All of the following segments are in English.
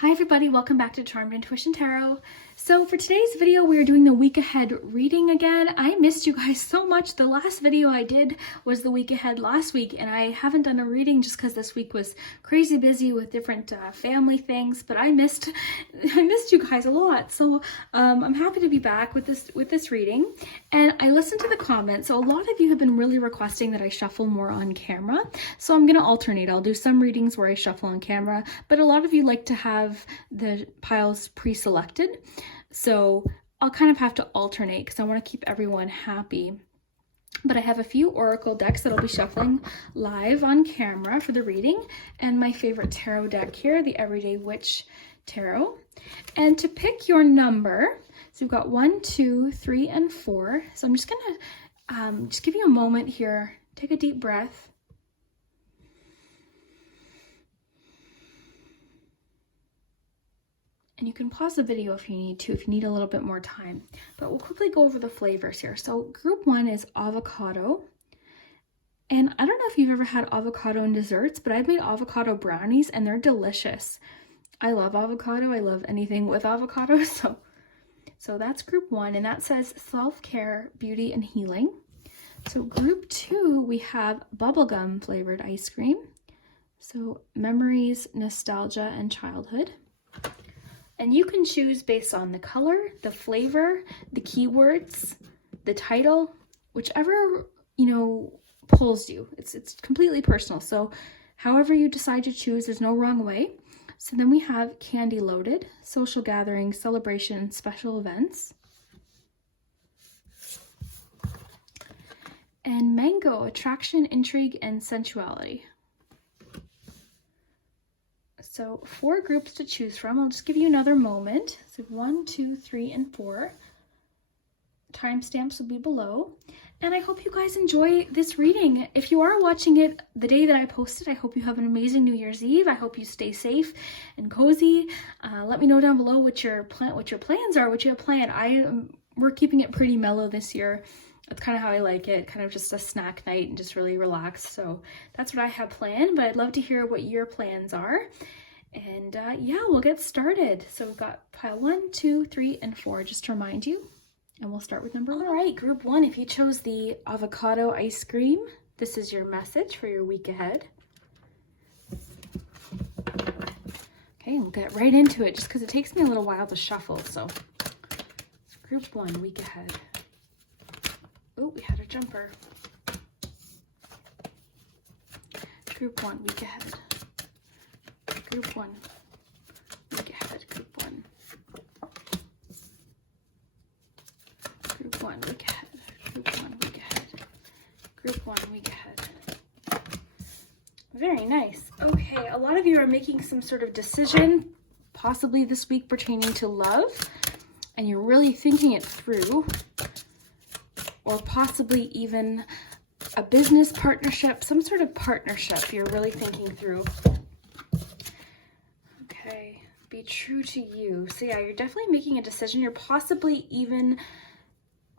Hi everybody, welcome back to Charmed Intuition Tarot. So for today's video, we are doing the week ahead reading again. I missed you guys so much. The last video I did was the week ahead last week, and I haven't done a reading just because this week was crazy busy with different family things, but I missed you guys a lot. So I'm happy to be back with this reading. And I listened to the comments. So a lot of you have been really requesting that I shuffle more on camera. So I'm going to alternate. I'll do some readings where I shuffle on camera, but a lot of you like to have the piles pre-selected. So I'll kind of have to alternate because I want to keep everyone happy. But I have a few oracle decks that I'll be shuffling live on camera for the reading, and my favorite tarot deck here, the Everyday Witch Tarot. And to pick your number, so we've got 1, 2, 3, and 4. So I'm just gonna just give you a moment here. Take a deep breath. And you can pause the video if you need to, if you need a little bit more time. But we'll quickly go over the flavors here. So group 1 is avocado. And I don't know if you've ever had avocado in desserts, but I've made avocado brownies and they're delicious. I love avocado. I love anything with avocado. So that's group 1, and that says self-care, beauty, and healing. So group 2, we have bubblegum flavored ice cream. So memories, nostalgia, and childhood. And you can choose based on the color, the flavor, the keywords, the title, whichever, pulls you. It's completely personal. So however you decide to choose, there's no wrong way. So then we have candy loaded, social gatherings, celebrations, special events. And mango, attraction, intrigue, and sensuality. So 4 groups to choose from. I'll just give you another moment. So 1, 2, 3, and 4. Timestamps will be below. And I hope you guys enjoy this reading. If you are watching it the day that I posted, I hope you have an amazing New Year's Eve. I hope you stay safe and cozy. Let me know down below what your plans are, what you have planned. We're keeping it pretty mellow this year. That's kind of how I like it, kind of just a snack night and just really relaxed. So that's what I have planned, but I'd love to hear what your plans are. And yeah, we'll get started. So we've got pile 1, 2, 3, and 4, just to remind you. And we'll start with number 1. All right, group 1, if you chose the avocado ice cream, this is your message for your week ahead. Okay, we'll get right into it just because it takes me a little while to shuffle. So group 1, week ahead. Oh, we had a jumper. Group 1, week ahead. Group 1, week ahead. Group 1. Group 1, week ahead. Group 1, week ahead. Group 1, week ahead. Very nice. Okay, a lot of you are making some sort of decision, possibly this week pertaining to love, and you're really thinking it through. Or possibly even a business partnership, some sort of partnership you're really thinking through. Okay, be true to you. So yeah, you're definitely making a decision. You're possibly even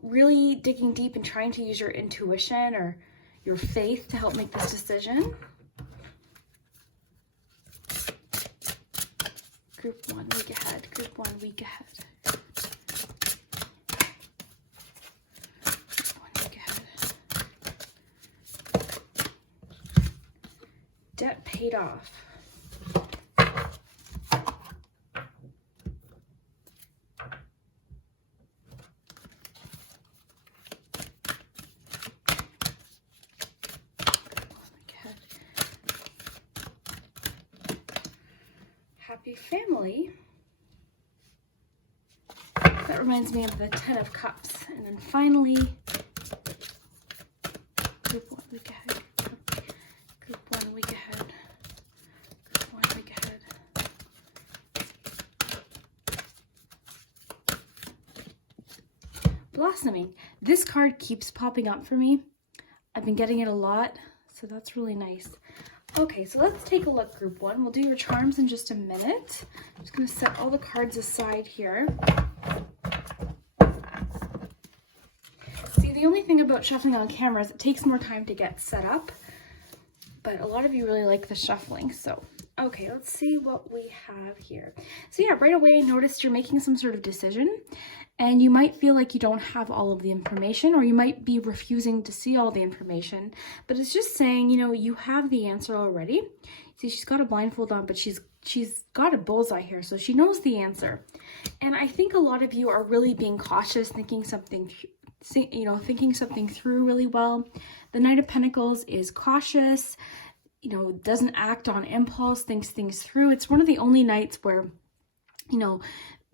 really digging deep and trying to use your intuition or your faith to help make this decision. Group 1, week ahead. Group 1, week ahead. Debt paid off. Happy family. That reminds me of the 10 of Cups. And then finally, group 1, week ahead. Group 1, week ahead. Group 1, week ahead. Blossoming. This card keeps popping up for me. I've been getting it a lot, so that's really nice. Okay, so let's take a look, group 1. We'll do your charms in just a minute. I'm just going to set all the cards aside here. See, the only thing about shuffling on camera is it takes more time to get set up, but a lot of you really like the shuffling, so Okay, let's see what we have here. So yeah, right away I noticed you're making some sort of decision, and you might feel like you don't have all of the information, or you might be refusing to see all the information, but it's just saying, you know, you have the answer already. See, she's got a blindfold on, but she's got a bullseye here, so she knows the answer. And I think a lot of you are really being cautious, thinking something through really well. The Knight of Pentacles is cautious, you know, doesn't act on impulse, thinks things through. It's one of the only nights where, you know,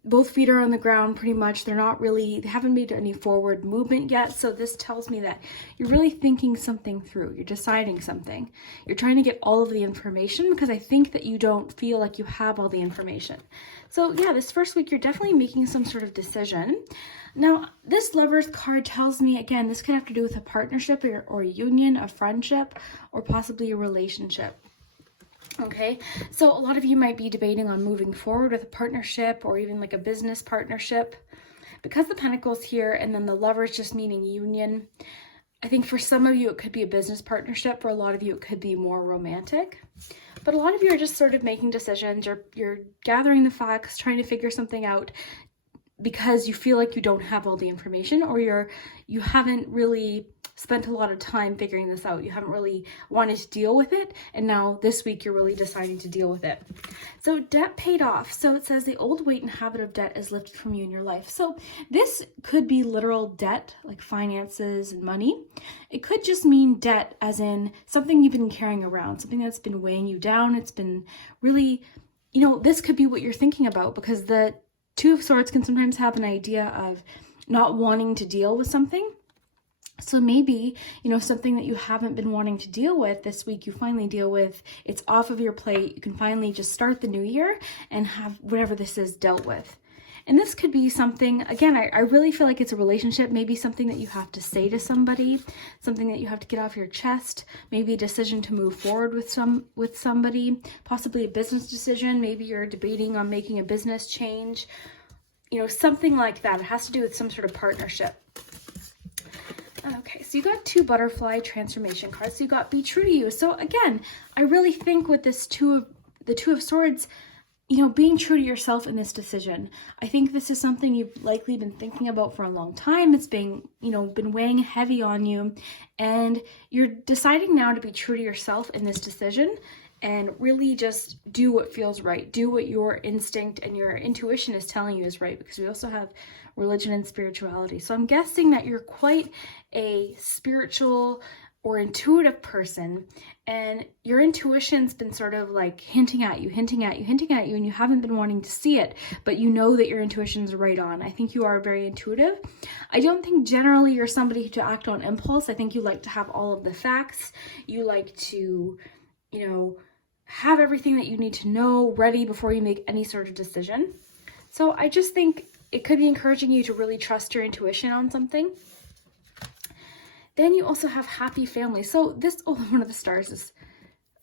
both feet are on the ground pretty much. They haven't made any forward movement yet. So this tells me that you're really thinking something through. You're deciding something. You're trying to get all of the information, because I think that you don't feel like you have all the information. So yeah, this first week, you're definitely making some sort of decision. Now, this Lovers card tells me, again, this could have to do with a partnership or a union, a friendship, or possibly a relationship. Okay, so a lot of you might be debating on moving forward with a partnership or even like a business partnership. Because the Pentacles here and then the Lovers just meaning union, I think for some of you it could be a business partnership. For a lot of you it could be more romantic. But a lot of you are just sort of making decisions. You're gathering the facts, trying to figure something out because you feel like you don't have all the information, or you haven't really spent a lot of time figuring this out. You haven't really wanted to deal with it, and now this week you're really deciding to deal with it. So debt paid off. So it says the old weight and habit of debt is lifted from you in your life. So this could be literal debt, like finances and money. It could just mean debt as in something you've been carrying around, something that's been weighing you down. It's been really, you know, this could be what you're thinking about, because the Two of Swords can sometimes have an idea of not wanting to deal with something. So maybe, you know, something that you haven't been wanting to deal with this week, you finally deal with. It's off of your plate. You can finally just start the new year and have whatever this is dealt with. And this could be something, again, I really feel like it's a relationship, maybe something that you have to say to somebody, something that you have to get off your chest, maybe a decision to move forward with somebody, possibly a business decision. Maybe you're debating on making a business change, you know, something like that. It has to do with some sort of partnership. Okay, so you got two butterfly transformation cards. So you got be true to you. So again, I really think with this the Two of Swords, you know, being true to yourself in this decision. I think this is something you've likely been thinking about for a long time. It's been weighing heavy on you, and you're deciding now to be true to yourself in this decision and really just do what feels right. Do what your instinct and your intuition is telling you is right, because we also have religion and spirituality. So I'm guessing that you're quite a spiritual or intuitive person, and your intuition's been sort of like hinting at you, and you haven't been wanting to see it, but you know that your intuition's right on. I think you are very intuitive. I don't think generally you're somebody to act on impulse. I think you like to have all of the facts. You like to, you know, have everything that you need to know ready before you make any sort of decision. So I just think it could be encouraging you to really trust your intuition on something. Then you also have happy family. So this, oh, one of the stars is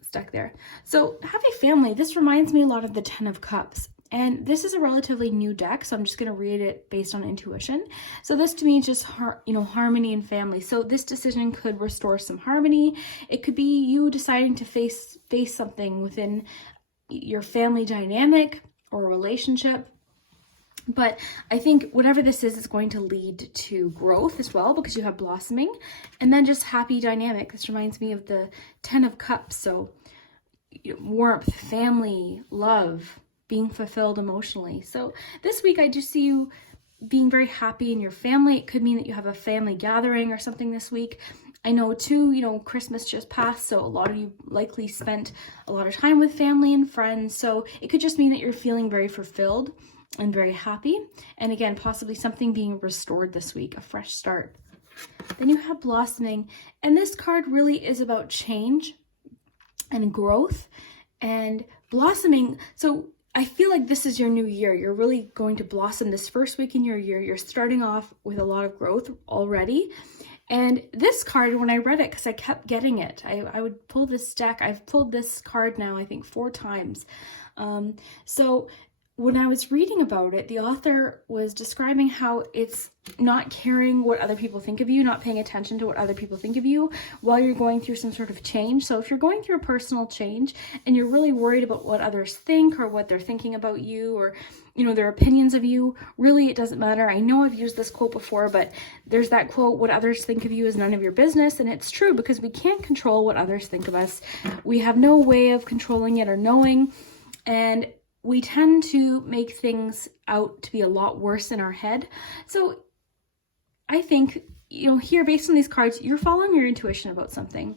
stuck there. So happy family, this reminds me a lot of the Ten of Cups. And this is a relatively new deck, so I'm just going to read it based on intuition. So this to me is just, harmony and family. So this decision could restore some harmony. It could be you deciding to face something within your family dynamic or relationship. But I think whatever this is going to lead to growth as well, because you have blossoming, and then just happy dynamic. This reminds me of the Ten of Cups. So warmth, family, love, being fulfilled emotionally. So this week I do see you being very happy in your family. It could mean that you have a family gathering or something this week. I know too, Christmas just passed, so a lot of you likely spent a lot of time with family and friends. So it could just mean that you're feeling very fulfilled and very happy. And again, possibly something being restored this week, a fresh start. Then you have blossoming. And this card really is about change and growth and blossoming. So I feel like this is your new year. You're really going to blossom this first week in your year. You're starting off with a lot of growth already. And this card, when I read it, because I kept getting it, I would pull this deck. I've pulled this card now, I think 4 times. So when I was reading about it, the author was describing how it's not caring what other people think of you, not paying attention to what other people think of you while you're going through some sort of change. So if you're going through a personal change and you're really worried about what others think or what they're thinking about you, or their opinions of you, really it doesn't matter. I know I've used this quote before, but there's that quote, what others think of you is none of your business. And it's true, because we can't control what others think of us. We have no way of controlling it or knowing. And we tend to make things out to be a lot worse in our head. So I think, here, based on these cards, you're following your intuition about something.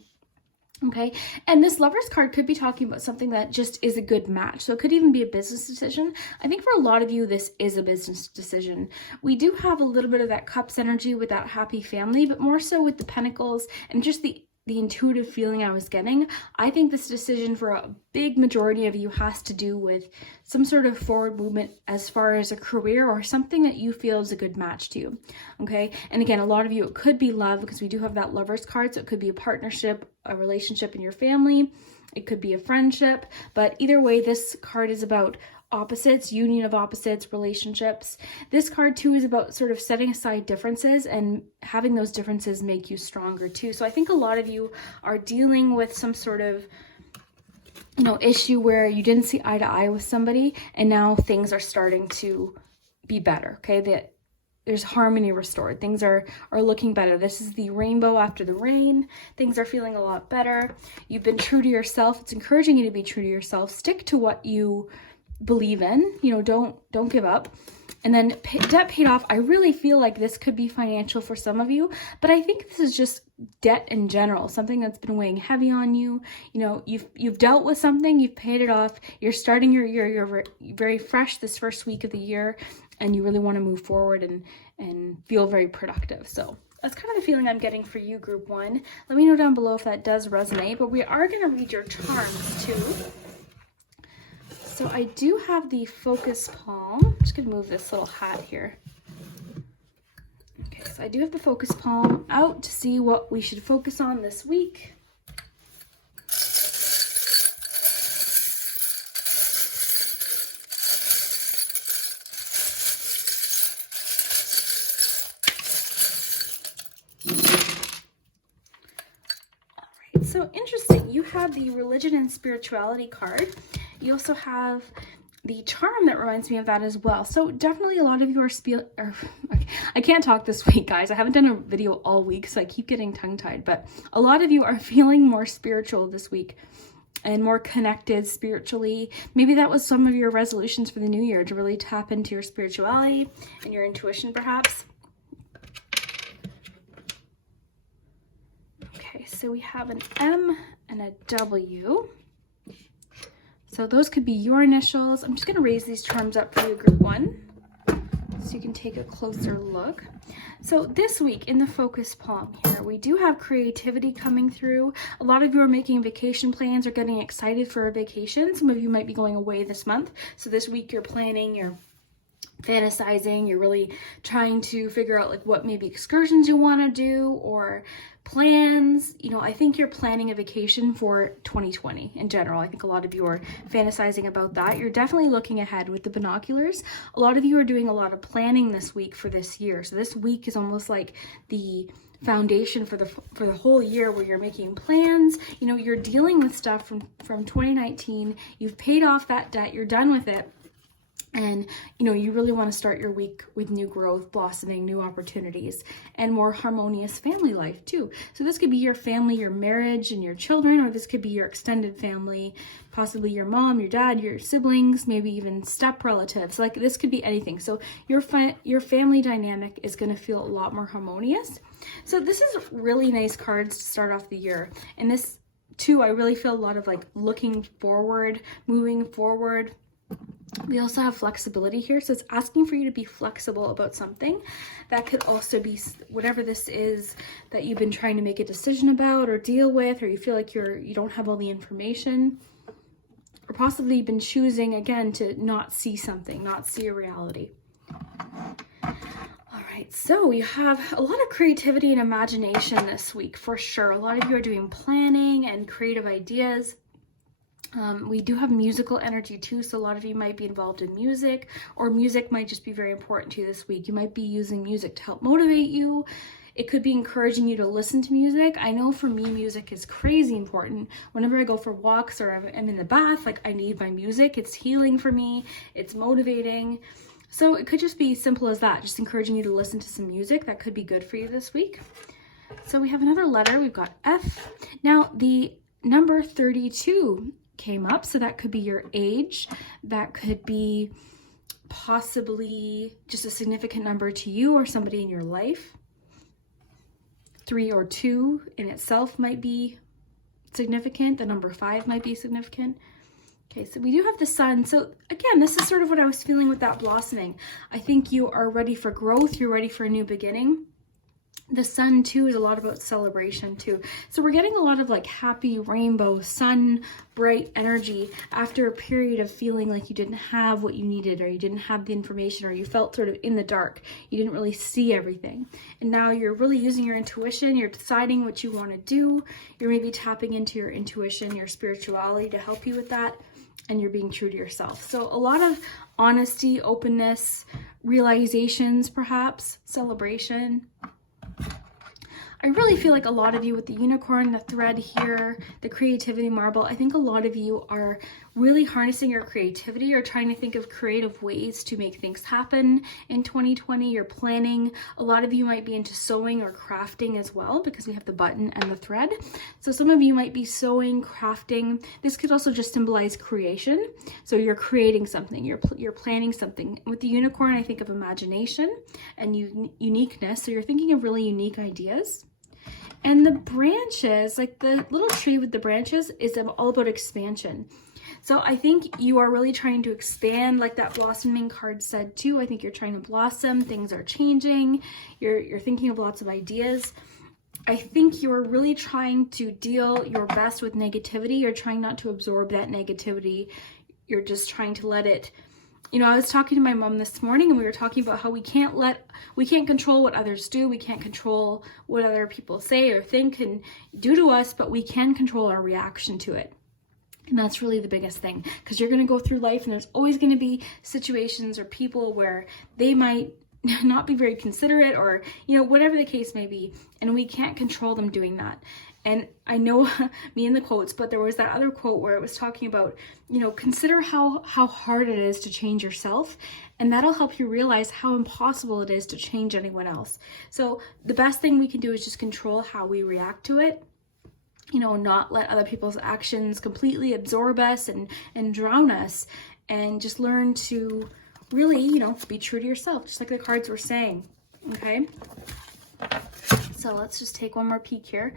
Okay, and this Lover's card could be talking about something that just is a good match. So it could even be a business decision. I think for a lot of you, this is a business decision. We do have a little bit of that Cups energy with that happy family, but more so with the Pentacles and just the intuitive feeling I was getting. I think this decision for a big majority of you has to do with some sort of forward movement as far as a career or something that you feel is a good match to you. Okay, and again, a lot of you, it could be love, because we do have that Lover's card. So it could be a partnership, a relationship in your family. It could be a friendship, but either way, this card is about opposites, union of opposites, relationships. This card too is about sort of setting aside differences and having those differences make you stronger too. So I think a lot of you are dealing with some sort of issue where you didn't see eye to eye with somebody, and now things are starting to be better. Okay, that there's harmony restored. Things are looking better. This is the rainbow after the rain. Things are feeling a lot better. You've been true to yourself. It's encouraging you to be true to yourself. Stick to what you believe in, don't give up. And then debt paid off. I really feel like this could be financial for some of you, but I think this is just debt in general, something that's been weighing heavy on you. You've dealt with something, you've paid it off. You're starting your year, you're very fresh this first week of the year, and you really want to move forward and feel very productive. So that's kind of the feeling I'm getting for you, group 1. Let me know down below if that does resonate, but we are going to read your charms too. So I do have the focus palm. I'm just going to move this little hat here. Okay, so I do have the focus palm out to see what we should focus on this week. All right, so interesting. You have the religion and spirituality card. You also have the charm that reminds me of that as well. So definitely a lot of you are I can't talk this week, guys. I haven't done a video all week, so I keep getting tongue-tied. But a lot of you are feeling more spiritual this week and more connected spiritually. Maybe that was some of your resolutions for the new year, to really tap into your spirituality and your intuition, perhaps. Okay, so we have an M and a W. So those could be your initials. I'm just going to raise these charms up for you, group 1, so you can take a closer look. So this week in the focus palm here, we do have creativity coming through. A lot of you are making vacation plans or getting excited for a vacation. Some of you might be going away this month. So this week you're planning, you're fantasizing, you're really trying to figure out like what maybe excursions you want to do or plans. I think you're planning a vacation for 2020 in general. I think a lot of you are fantasizing about that. You're definitely looking ahead with the binoculars. A lot of you are doing a lot of planning this week for this year. So this week is almost like the foundation for the whole year, where you're making plans. You're dealing with stuff from 2019. You've paid off that debt. You're done with it. And, you really want to start your week with new growth, blossoming, new opportunities, and more harmonious family life too. So this could be your family, your marriage, and your children, or this could be your extended family, possibly your mom, your dad, your siblings, maybe even step relatives. Like this could be anything. So your family dynamic is going to feel a lot more harmonious. So this is really nice cards to start off the year. And this too, I really feel a lot of like looking forward, moving forward. We also have flexibility here, so it's asking for you to be flexible about something. That could also be whatever this is that you've been trying to make a decision about or deal with, or you feel like you don't have all the information, or possibly you've been choosing again to not see something, not see a reality. All right, so you have a lot of creativity and imagination this week for sure. A lot of you are doing planning and creative ideas. We do have musical energy too, so a lot of you might be involved in music, or music might just be very important to you this week. You might be using music to help motivate you. It could be encouraging you to listen to music. I know for me, music is crazy important. Whenever I go for walks or I'm in the bath, like I need my music. It's healing for me. It's motivating. So it could just be simple as that, just encouraging you to listen to some music. That could be good for you this week. So we have another letter. We've got F. Now the number 32 came up, so that could be your age. That could be possibly just a significant number to you or somebody in your life. 3 or 2 in itself might be significant. The number 5 might be significant. Okay, so we do have the sun. So again, this is sort of what I was feeling with that blossoming. I think you are ready for growth. You're ready for a new beginning. The sun too is a lot about celebration too. So we're getting a lot of like happy rainbow, sun, bright energy after a period of feeling like you didn't have what you needed, or you didn't have the information, or you felt sort of in the dark. You didn't really see everything. And now you're really using your intuition. You're deciding what you want to do. You're maybe tapping into your intuition, your spirituality to help you with that. And you're being true to yourself. So a lot of honesty, openness, realizations, perhaps, celebration. I really feel like a lot of you with the unicorn, the thread here, the creativity marble, I think a lot of you are really harnessing your creativity or trying to think of creative ways to make things happen in 2020. You're planning. A lot of you might be into sewing or crafting as well, because we have the button and the thread. So some of you might be sewing, crafting. This could also just symbolize creation. So you're creating something, you're planning something. With the unicorn, I think of imagination and uniqueness. So you're thinking of really unique ideas. And the branches, like the little tree with the branches, is all about expansion. So I think you are really trying to expand, like that blossoming card said too. I think you're trying to blossom. Things are changing. You're thinking of lots of ideas. I think you're really trying to deal your best with negativity. You're trying not to absorb that negativity. You're just trying to let it. You know, I was talking to my mom this morning and we were talking about how we can't control what others do. We can't control what other people say or think and do to us, but we can control our reaction to it. And that's really the biggest thing, because you're going to go through life and there's always going to be situations or people where they might not be very considerate, or, you know, whatever the case may be. And we can't control them doing that. And I know me in the quotes, but there was that other quote where it was talking about, you know, consider how hard it is to change yourself. And that'll help you realize how impossible it is to change anyone else. So the best thing we can do is just control how we react to it. You know, not let other people's actions completely absorb us and drown us. And just learn to really, you know, be true to yourself, just like the cards were saying. Okay. So let's just take one more peek here.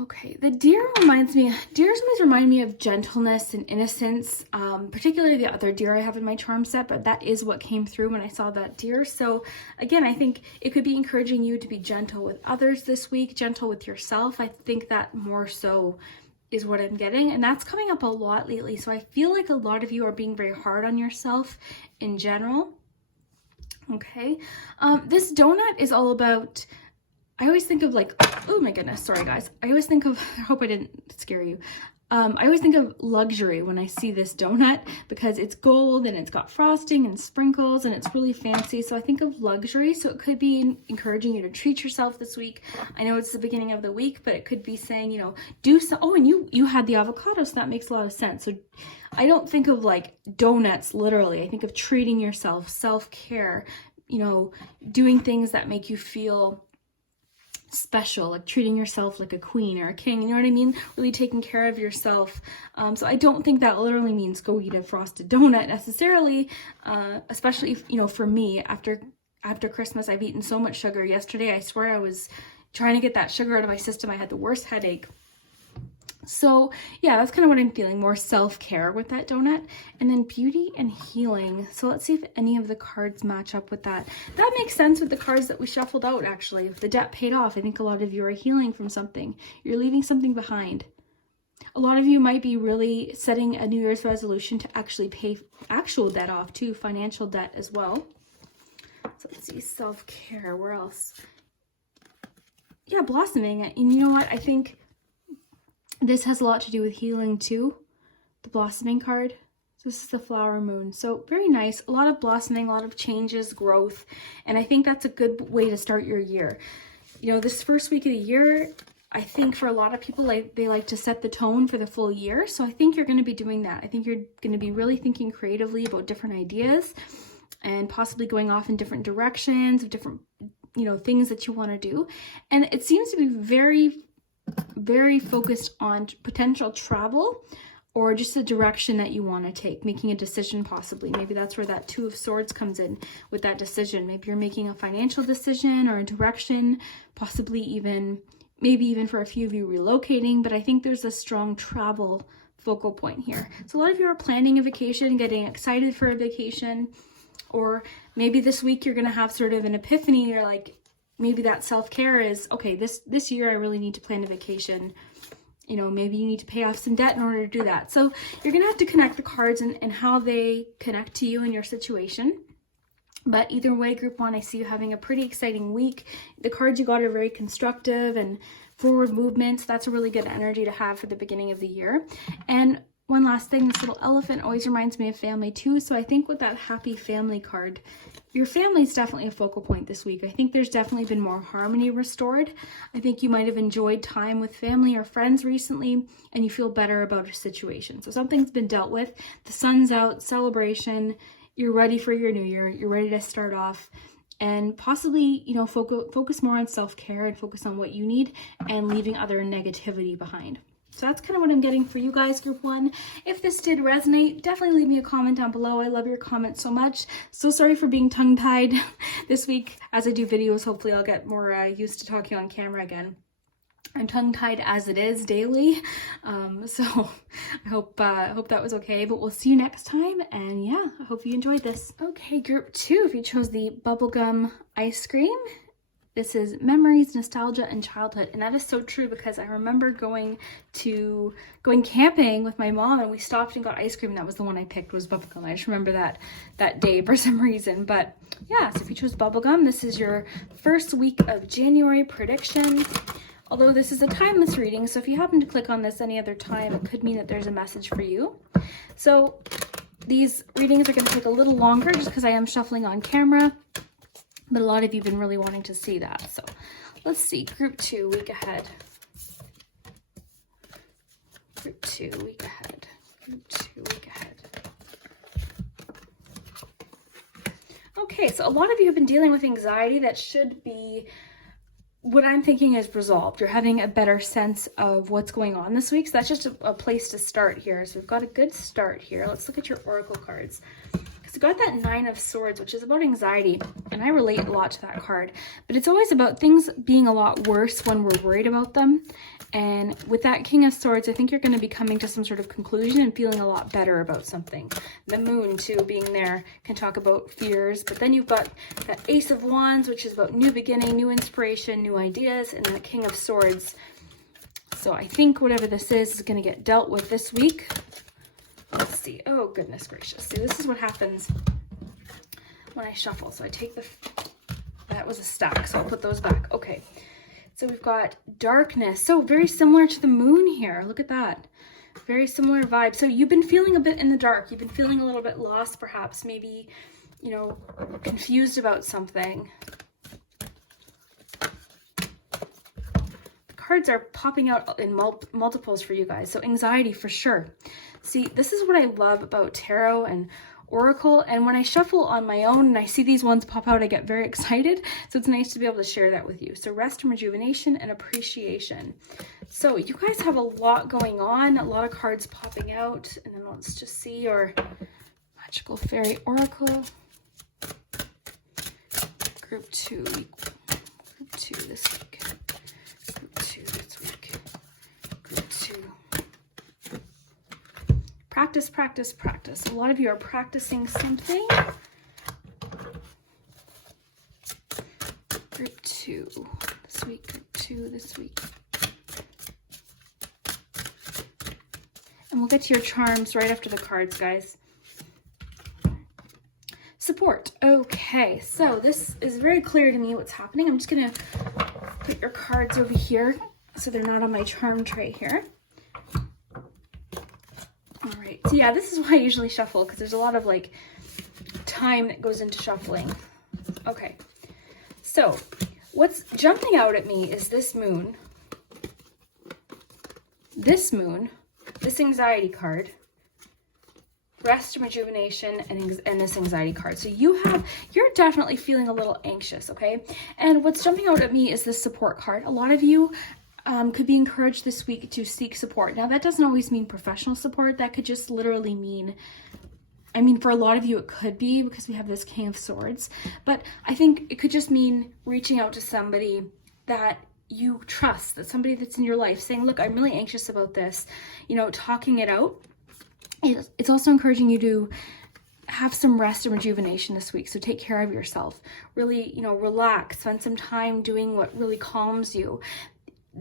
Okay, the deers always remind me of gentleness and innocence, particularly the other deer I have in my charm set, but that is what came through when I saw that deer. So again, I think it could be encouraging you to be gentle with others this week, gentle with yourself. I think that more so is what I'm getting, and that's coming up a lot lately. So I feel like a lot of you are being very hard on yourself in general. Okay, this donut is all about, I always think of like, oh my goodness, sorry guys. I always think of, I hope I didn't scare you. I always think of luxury when I see this donut, because it's gold and it's got frosting and sprinkles and it's really fancy. So I think of luxury. So it could be encouraging you to treat yourself this week. I know it's the beginning of the week, but it could be saying, you know, do some, oh, and you had the avocado, so that makes a lot of sense. So I don't think of like donuts literally. I think of treating yourself, self-care, you know, doing things that make you feel special, like treating yourself like a queen or a king, you know what I mean? Really taking care of yourself. So I don't think that literally means go eat a frosted donut necessarily, especially if, you know, for me, after Christmas, I've eaten so much sugar. Yesterday, I swear I was trying to get that sugar out of my system. I had the worst headache. So yeah, that's kind of what I'm feeling, more self-care with that donut. And then beauty and healing. So let's see if any of the cards match up with that. That makes sense with the cards that we shuffled out, actually. If the debt paid off, I think a lot of you are healing from something. You're leaving something behind. A lot of you might be really setting a New Year's resolution to actually pay actual debt off too, financial debt as well. So let's see, self-care, where else? Yeah, blossoming. And you know what, I think This has a lot to do with healing too, the blossoming card. So this is the flower moon. So very nice, a lot of blossoming, a lot of changes, growth. And I think that's a good way to start your year. You know, this first week of the year, I think for a lot of people, they like to set the tone for the full year. So I think you're going to be doing that. I think you're going to be really thinking creatively about different ideas and possibly going off in different directions of different, you know, things that you want to do. And it seems to be very, very focused on potential travel or just a direction that you want to take, making a decision possibly. Maybe that's where that Two of Swords comes in with that decision. Maybe you're making a financial decision or a direction, possibly even, maybe even for a few of you relocating, but I think there's a strong travel focal point here. So a lot of you are planning a vacation, getting excited for a vacation, or maybe this week you're going to have sort of an epiphany. You're like, maybe that self-care is, okay, this year I really need to plan a vacation. You know, maybe you need to pay off some debt in order to do that. So you're going to have to connect the cards and how they connect to you and your situation. But either way, group one, I see you having a pretty exciting week. The cards you got are very constructive and forward movements. That's a really good energy to have for the beginning of the year. And one last thing, this little elephant always reminds me of family too. So I think with that happy family card, your family is definitely a focal point this week. I think there's definitely been more harmony restored. I think you might have enjoyed time with family or friends recently and you feel better about a situation. So something's been dealt with. The sun's out, celebration. You're ready for your new year. You're ready to start off and possibly, you know, focus more on self-care and focus on what you need and leaving other negativity behind. So that's kind of what I'm getting for you guys, group one. If this did resonate, definitely leave me a comment down below. I love your comments so much. So sorry for being tongue-tied this week. As I do videos, hopefully I'll get more used to talking on camera again. I'm tongue-tied as it is daily. So I hope that was okay, but we'll see you next time. And yeah, I hope you enjoyed this. Okay, group two, if you chose the bubblegum ice cream, this is memories, nostalgia, and childhood. And that is so true because I remember going camping with my mom and we stopped and got ice cream. And that was the one I picked, was bubblegum. I just remember that day for some reason. But yeah, so if you chose bubblegum, this is your first week of January predictions. Although this is a timeless reading, so if you happen to click on this any other time, it could mean that there's a message for you. So these readings are going to take a little longer just because I am shuffling on camera. But a lot of you have been really wanting to see that. So let's see. Group two, week ahead. Group two, week ahead. Group two, week ahead. Okay, so a lot of you have been dealing with anxiety that should be, what I'm thinking is resolved. You're having a better sense of what's going on this week. So that's just a place to start here. So we've got a good start here. Let's look at your oracle cards. We've got that Nine of Swords, which is about anxiety, and I relate a lot to that card. But it's always about things being a lot worse when we're worried about them. And with that King of Swords, I think you're going to be coming to some sort of conclusion and feeling a lot better about something. The Moon, too, being there, can talk about fears. But then you've got that Ace of Wands, which is about new beginning, new inspiration, new ideas, and then the King of Swords. So I think whatever this is going to get dealt with this week. Let's see. Oh, goodness gracious. See, this is what happens when I shuffle. So I take that was a stack, so I'll put those back. Okay. So we've got darkness. So very similar to the moon here. Look at that. Very similar vibe. So you've been feeling a bit in the dark. You've been feeling a little bit lost, perhaps. Maybe, you know, confused about something. The cards are popping out in multiples for you guys. So anxiety for sure. See, this is what I love about tarot and oracle, and when I shuffle on my own and I see these ones pop out, I get very excited. So it's nice to be able to share that with you. So rest and rejuvenation and appreciation. So you guys have a lot going on, a lot of cards popping out, and then let's just see your magical fairy oracle. Group two this week. Group two this week. Group two. Practice, practice, practice. A lot of you are practicing something. Group two this week, group two this week. And we'll get to your charms right after the cards, guys. Support. Okay, so this is very clear to me what's happening. I'm just going to put your cards over here so they're not on my charm tray here. So yeah, this is why I usually shuffle, because there's a lot of like time that goes into shuffling. Okay, so what's jumping out at me is this moon, this anxiety card, rest and rejuvenation, and this anxiety card. So you're definitely feeling a little anxious, okay? And what's jumping out at me is this support card. A lot of you could be encouraged this week to seek support. Now, that doesn't always mean professional support. That could just literally mean, I mean, for a lot of you, it could be because we have this King of Swords. But I think it could just mean reaching out to somebody that you trust, that somebody that's in your life, saying, look, I'm really anxious about this, you know, talking it out. It's also encouraging you to have some rest and rejuvenation this week. So take care of yourself. Really, you know, relax. Spend some time doing what really calms you.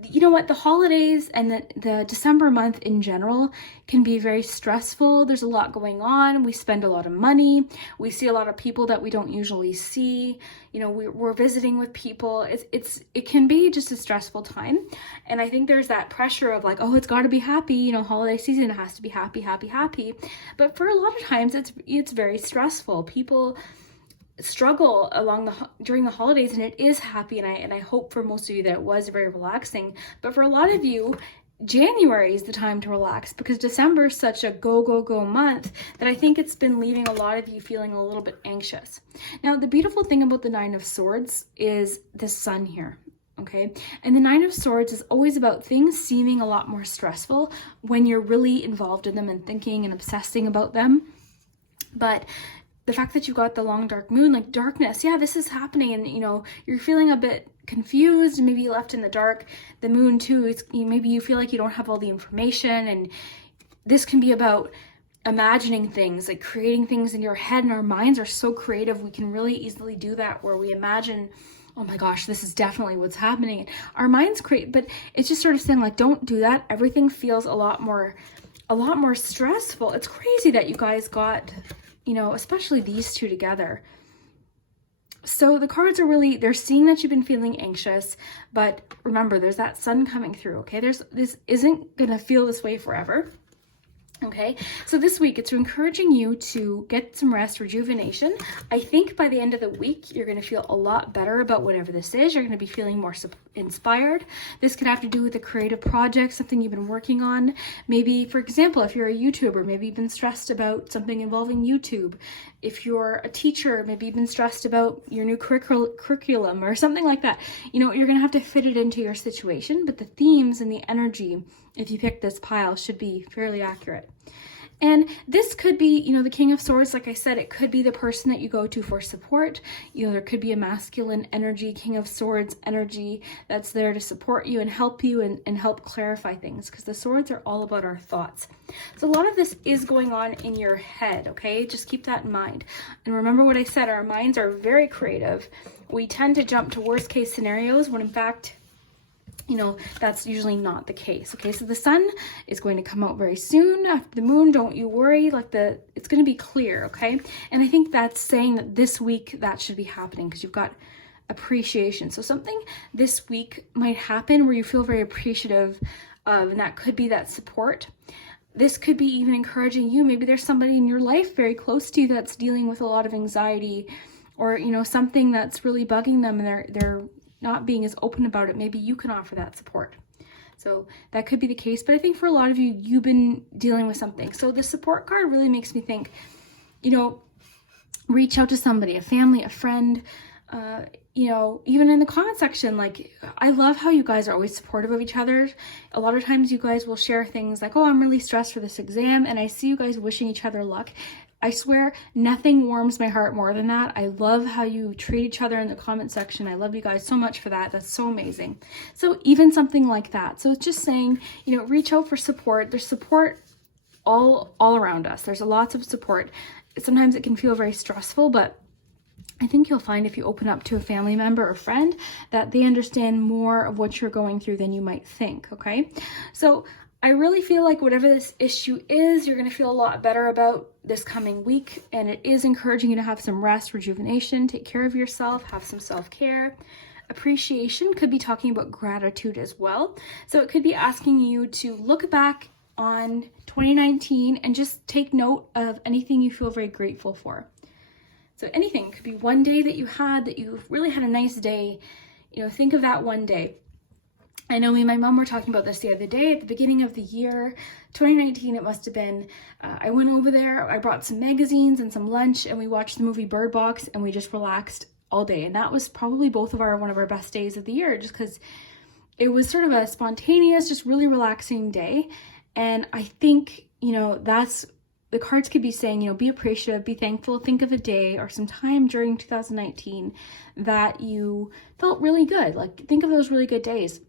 You know what? The holidays and the December month in general can be very stressful. There's a lot going on. We spend a lot of money. We see a lot of people that we don't usually see. You know, we're visiting with people. It can be just a stressful time. And I think there's that pressure of like, oh, it's got to be happy. You know, holiday season, it has to be happy, happy, happy. But for a lot of times, it's very stressful. People struggle during the holidays, and it is happy, and I hope for most of you that it was very relaxing. But for a lot of you, January is the time to relax, because December is such a go month that I think it's been leaving a lot of you feeling a little bit anxious. Now, the beautiful thing about the Nine of Swords is the Sun here. Okay, and the Nine of Swords is always about things seeming a lot more stressful when you're really involved in them and thinking and obsessing about them. But the fact that you got the long dark moon, like darkness, yeah, this is happening, and you know, you're feeling a bit confused, maybe left in the dark. The moon too, maybe you feel like you don't have all the information, and this can be about imagining things, like creating things in your head, and our minds are so creative. We can really easily do that, where we imagine, oh my gosh, this is definitely what's happening. Our minds create, but it's just sort of saying like, don't do that. Everything feels a lot more stressful. It's crazy that you guys got, you know, especially these two together. So the cards are really, they're seeing that you've been feeling anxious, but remember, there's that sun coming through, okay? This isn't gonna feel this way forever. Okay, so this week it's encouraging you to get some rest, rejuvenation. I think by the end of the week, you're going to feel a lot better about whatever this is. You're going to be feeling more inspired. This could have to do with a creative project, something you've been working on. Maybe, for example, if you're a YouTuber, maybe you've been stressed about something involving YouTube. If you're a teacher, maybe you've been stressed about your new curriculum or something like that. You know, you're going to have to fit it into your situation, but the themes and the energy, if you pick this pile, should be fairly accurate. And this could be, you know, the King of Swords, like I said, it could be the person that you go to for support. You know, there could be a masculine energy, King of Swords energy that's there to support you and help you and help clarify things, because the swords are all about our thoughts. So a lot of this is going on in your head, okay? Just keep that in mind. And remember what I said, our minds are very creative. We tend to jump to worst case scenarios when in fact, you know, that's usually not the case. Okay, so the sun is going to come out very soon after the moon. Don't you worry, like it's going to be clear, okay? And I think that's saying that this week that should be happening, because you've got appreciation. So something this week might happen where you feel very appreciative of, and that could be that support. This could be even encouraging you. Maybe there's somebody in your life very close to you that's dealing with a lot of anxiety, or, you know, something that's really bugging them, and they're not being as open about it. Maybe you can offer that support. So that could be the case. But I think for a lot of you, you've been dealing with something. So the support card really makes me think, you know, reach out to somebody, a family, a friend, you know, even in the comment section. Like, I love how you guys are always supportive of each other. A lot of times you guys will share things like, oh, I'm really stressed for this exam. And I see you guys wishing each other luck. I swear nothing warms my heart more than that. I love how you treat each other in the comment section. I love you guys so much for that. That's so amazing. So even something like that. So it's just saying, you know, reach out for support. There's support all around us. There's lots of support. Sometimes it can feel very stressful, but I think you'll find if you open up to a family member or friend that they understand more of what you're going through than you might think, okay? So I really feel like whatever this issue is, you're going to feel a lot better about this coming week, and it is encouraging you to have some rest, rejuvenation, take care of yourself, have some self-care. Appreciation could be talking about gratitude as well. So it could be asking you to look back on 2019 and just take note of anything you feel very grateful for. So anything, could be one day that you really had a nice day. You know, think of that one day. I know me and my mom were talking about this the other day at the beginning of the year, 2019 it must have been. I went over there, I brought some magazines and some lunch, and we watched the movie Bird Box, and we just relaxed all day. And that was probably one of our best days of the year, just because it was sort of a spontaneous, just really relaxing day. And I think, you know, the cards could be saying, you know, be appreciative, be thankful, think of a day or some time during 2019 that you felt really good. Like, think of those really good days.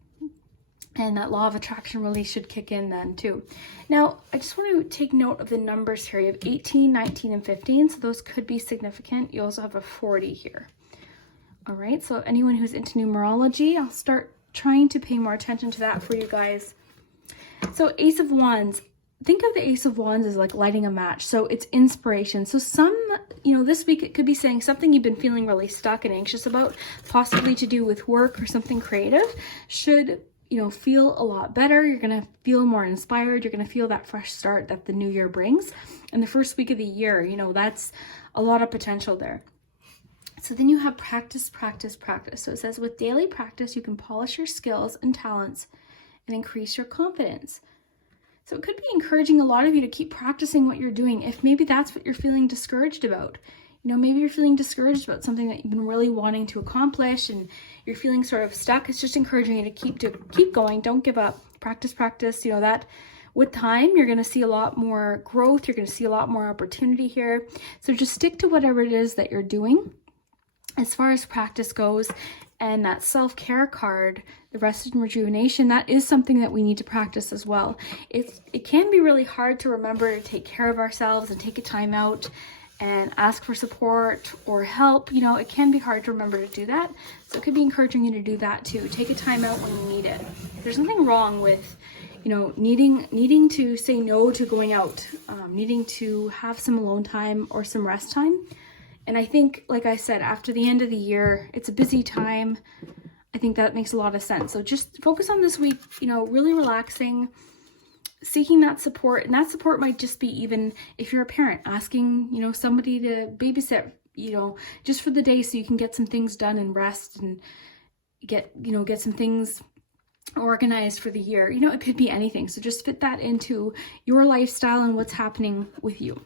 And that law of attraction really should kick in then too. Now, I just want to take note of the numbers here. You have 18, 19, and 15, so those could be significant. You also have a 40 here. All right, so anyone who's into numerology, I'll start trying to pay more attention to that for you guys. So Ace of Wands. Think of the Ace of Wands as like lighting a match. So it's inspiration. So this week it could be saying something you've been feeling really stuck and anxious about, possibly to do with work or something creative, should, you know, feel a lot better. You're going to feel more inspired. You're going to feel that fresh start that the new year brings. And the first week of the year, you know, that's a lot of potential there. So then you have practice, practice, practice. So it says with daily practice, you can polish your skills and talents and increase your confidence. So it could be encouraging a lot of you to keep practicing what you're doing. If maybe that's what you're feeling discouraged about. You know, maybe you're feeling discouraged about something that you've been really wanting to accomplish and you're feeling sort of stuck. It's just encouraging you to keep going. Don't give up. Practice, practice. You know, that with time, you're going to see a lot more growth. You're going to see a lot more opportunity here. So just stick to whatever it is that you're doing as far as practice goes. And that self-care card, the rest and rejuvenation, that is something that we need to practice as well. It can be really hard to remember to take care of ourselves and take a time out and ask for support or help. You know, it can be hard to remember to do that. So it could be encouraging you to do that too. Take a time out when you need it. There's nothing wrong with, you know, needing to say no to going out, needing to have some alone time or some rest time. And I think, like I said, after the end of the year, it's a busy time. I think that makes a lot of sense. So just focus on this week, you know, really relaxing, seeking that support. And that support might just be, even if you're a parent, asking, you know, somebody to babysit, you know, just for the day so you can get some things done and rest and get some things organized for the year. You know, it could be anything. So just fit that into your lifestyle and what's happening with you.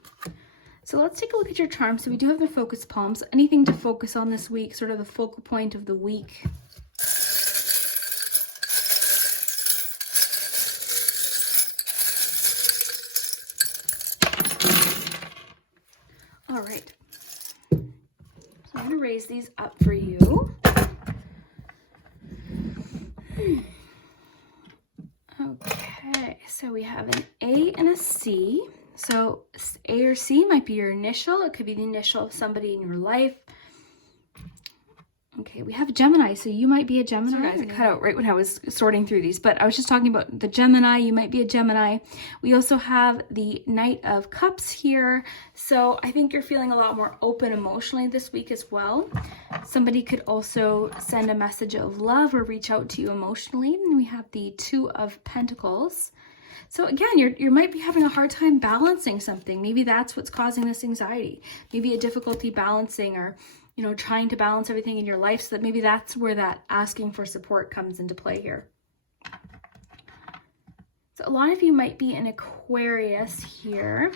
So let's take a look at your charms. So we do have the focus palms. Anything to focus on this week, sort of the focal point of the week. All right. So I'm going to raise these up for you. Okay, so we have an A and a C. So A or C might be your initial. It could be the initial of somebody in your life. Okay, we have Gemini, so you might be a Gemini. Sorry, guys, I cut out right when I was sorting through these, but I was just talking about the Gemini. You might be a Gemini. We also have the Knight of Cups here, so I think you're feeling a lot more open emotionally this week as well. Somebody could also send a message of love or reach out to you emotionally. And we have the Two of Pentacles. So again, you might be having a hard time balancing something. Maybe that's what's causing this anxiety. Maybe a difficulty balancing, or, you know, trying to balance everything in your life, so that maybe that's where that asking for support comes into play here. So a lot of you might be an Aquarius here.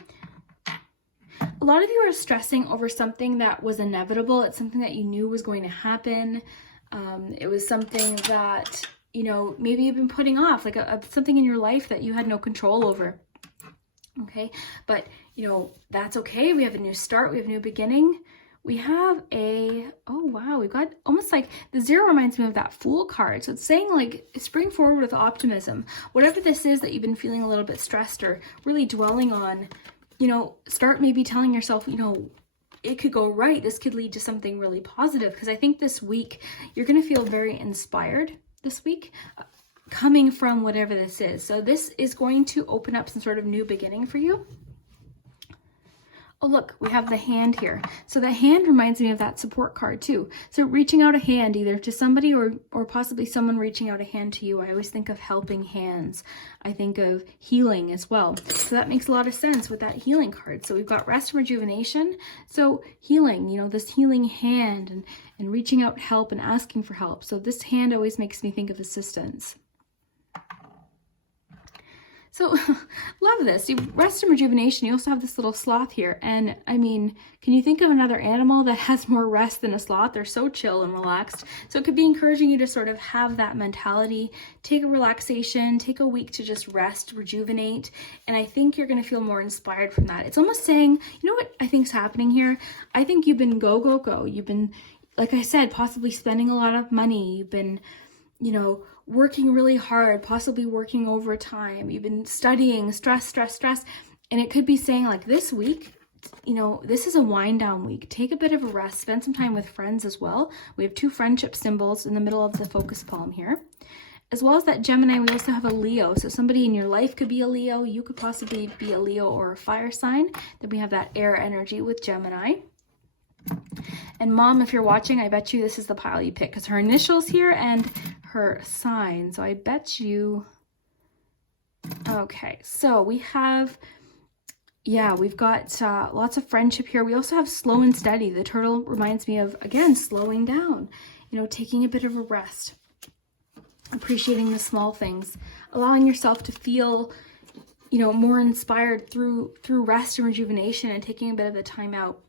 A lot of you are stressing over something that was inevitable. It's something that you knew was going to happen. It was something that, you know, maybe you've been putting off, like something in your life that you had no control over. Okay, but, you know, that's okay. We have a new start. We have a new beginning. We have oh wow, we've got almost like the zero reminds me of that Fool card. So it's saying like spring forward with optimism. Whatever this is that you've been feeling a little bit stressed or really dwelling on, you know, start maybe telling yourself, you know, it could go right. This could lead to something really positive. Because I think this week you're going to feel very inspired this week, coming from whatever this is. So this is going to open up some sort of new beginning for you. Oh, look, we have the hand here. So the hand reminds me of that support card too. So reaching out a hand either to somebody or possibly someone reaching out a hand to you. I always think of helping hands. I think of healing as well. So that makes a lot of sense with that healing card. So we've got rest and rejuvenation. So healing, you know, this healing hand and reaching out help and asking for help. So this hand always makes me think of assistance. So love this. You rest and rejuvenation. You also have this little sloth here. And I mean, can you think of another animal that has more rest than a sloth? They're so chill and relaxed. So it could be encouraging you to sort of have that mentality, take a relaxation, take a week to just rest, rejuvenate. And I think you're going to feel more inspired from that. It's almost saying, you know what I think's happening here? I think you've been go, go, go. You've been, like I said, possibly spending a lot of money. You've been, you know, working really hard, possibly working overtime. You've been studying, stress. And it could be saying like this week, you know, this is a wind down week. Take a bit of a rest, spend some time with friends as well. We have 2 friendship symbols in the middle of the focus palm here. As well as that Gemini, we also have a Leo. So somebody in your life could be a Leo. You could possibly be a Leo or a fire sign. Then we have that air energy with Gemini. And mom, if you're watching, I bet you this is the pile you pick because her initials here and her sign. So I bet you, okay, so we have, yeah, we've got lots of friendship here. We also have slow and steady. The turtle reminds me of, again, slowing down, you know, taking a bit of a rest, appreciating the small things, allowing yourself to feel, you know, more inspired through rest and rejuvenation and taking a bit of a time out.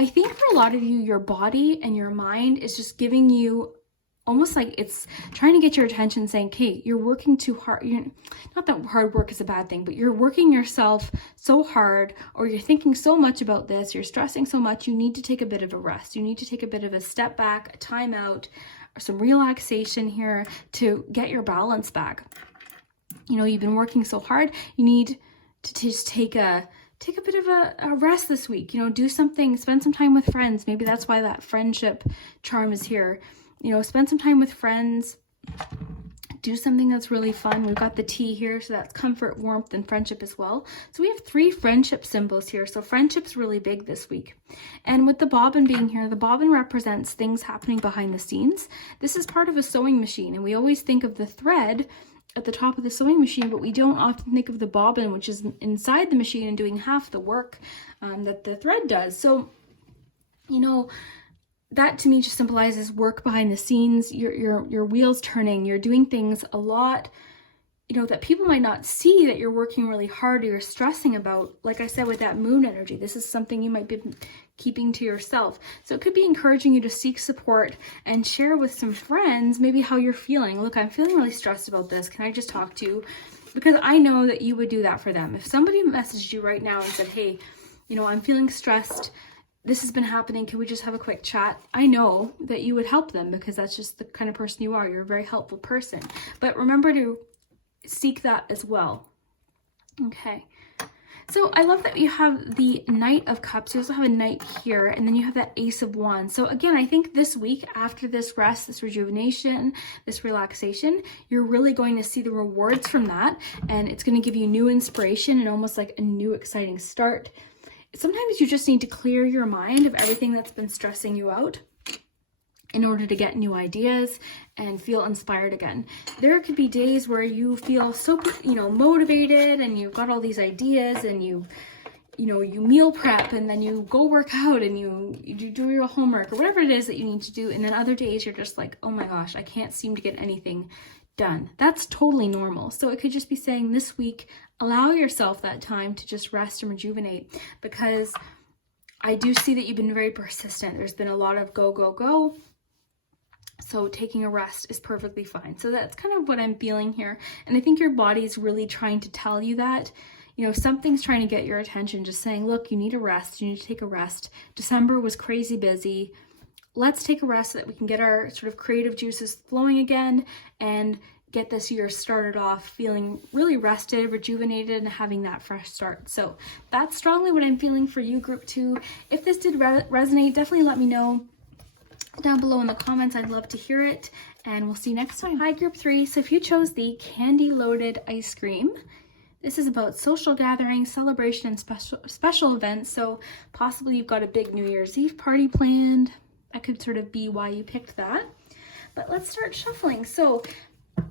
I think for a lot of you, your body and your mind is just giving you almost like it's trying to get your attention saying, okay, you're working too hard. Not that hard work is a bad thing, but you're working yourself so hard or you're thinking so much about this, you're stressing so much, you need to take a bit of a rest. You need to take a bit of a step back, a time out, or some relaxation here to get your balance back. You know, you've been working so hard, you need to just take a bit of a rest this week, you know, do something, spend some time with friends. Maybe that's why that friendship charm is here. You know, spend some time with friends, do something that's really fun. We've got the T here, so that's comfort, warmth, and friendship as well. So we have 3 friendship symbols here. So friendship's really big this week. And with the bobbin being here, the bobbin represents things happening behind the scenes. This is part of a sewing machine, and we always think of the thread at the top of the sewing machine, but we don't often think of the bobbin, which is inside the machine and doing half the work that the thread does. So, you know, that to me just symbolizes work behind the scenes. Your wheels turning, you're doing things a lot, you know, that people might not see that you're working really hard or you're stressing about. Like I said, with that moon energy, this is something you might be keeping to yourself. So it could be encouraging you to seek support and share with some friends maybe how you're feeling. Look, I'm feeling really stressed about this. Can I just talk to you? Because I know that you would do that for them. If somebody messaged you right now and said, hey, you know, I'm feeling stressed, this has been happening, can we just have a quick chat? I know that you would help them because that's just the kind of person you are. You're a very helpful person. But remember to seek that as well. Okay. So I love that you have the Knight of Cups. You also have a Knight here, and then you have that Ace of Wands. So again, I think this week, after this rest, this rejuvenation, this relaxation, you're really going to see the rewards from that, and it's going to give you new inspiration and almost like a new exciting start. Sometimes you just need to clear your mind of everything that's been stressing you out in order to get new ideas and feel inspired again. There could be days where you feel so, you know, motivated and you've got all these ideas and you meal prep and then you go work out and you do your homework or whatever it is that you need to do. And then other days you're just like, oh my gosh, I can't seem to get anything done. That's totally normal. So it could just be saying this week, allow yourself that time to just rest and rejuvenate, because I do see that you've been very persistent. There's been a lot of go, go, go. So taking a rest is perfectly fine. So that's kind of what I'm feeling here. And I think your body is really trying to tell you that, you know, something's trying to get your attention, just saying, look, you need a rest. You need to take a rest. December was crazy busy. Let's take a rest so that we can get our sort of creative juices flowing again and get this year started off feeling really rested, rejuvenated, and having that fresh start. So that's strongly what I'm feeling for you, Group 2. If this did resonate, definitely let me know down below in the comments. I'd love to hear it, and we'll see you next time. Hi, Group 3. So if you chose the candy loaded ice cream, This is about social gatherings, celebration, and special events. So possibly you've got a big New Year's Eve party planned. That could sort of be why you picked that. But let's start shuffling. So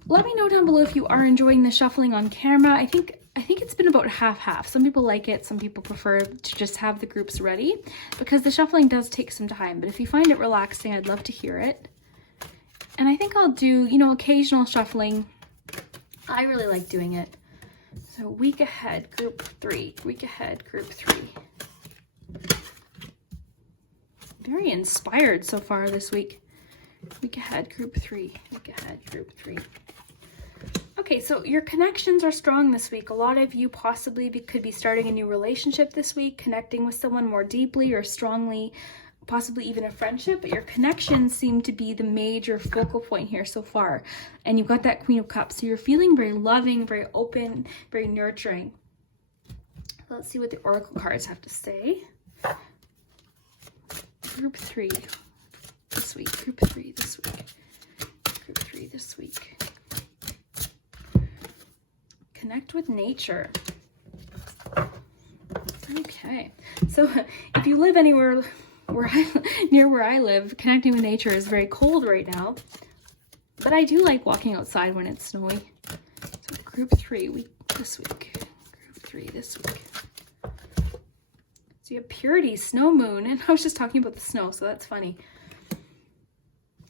let me know down below if you are enjoying the shuffling on camera. I think it's been about half-half. Some people like it, some people prefer to just have the groups ready because the shuffling does take some time. But if you find it relaxing, I'd love to hear it. And I think I'll do, you know, occasional shuffling. I really like doing it. So week ahead, group 3. Week ahead, group 3. Very inspired so far this week. Week ahead, group 3. Week ahead, group 3. Okay, so your connections are strong this week. A lot of you possibly could be starting a new relationship this week, connecting with someone more deeply or strongly, possibly even a friendship, but your connections seem to be the major focal point here so far. And you've got that Queen of Cups, so you're feeling very loving, very open, very nurturing. Let's see what the Oracle cards have to say. Group 3 this week, group 3 this week, group 3 this week. Connect with nature. Okay, so if you live anywhere near where I live, connecting with nature is very cold right now, but I do like walking outside when it's snowy. So group 3 this week, group 3 this week. So you have purity, snow moon, and I was just talking about the snow, so that's funny.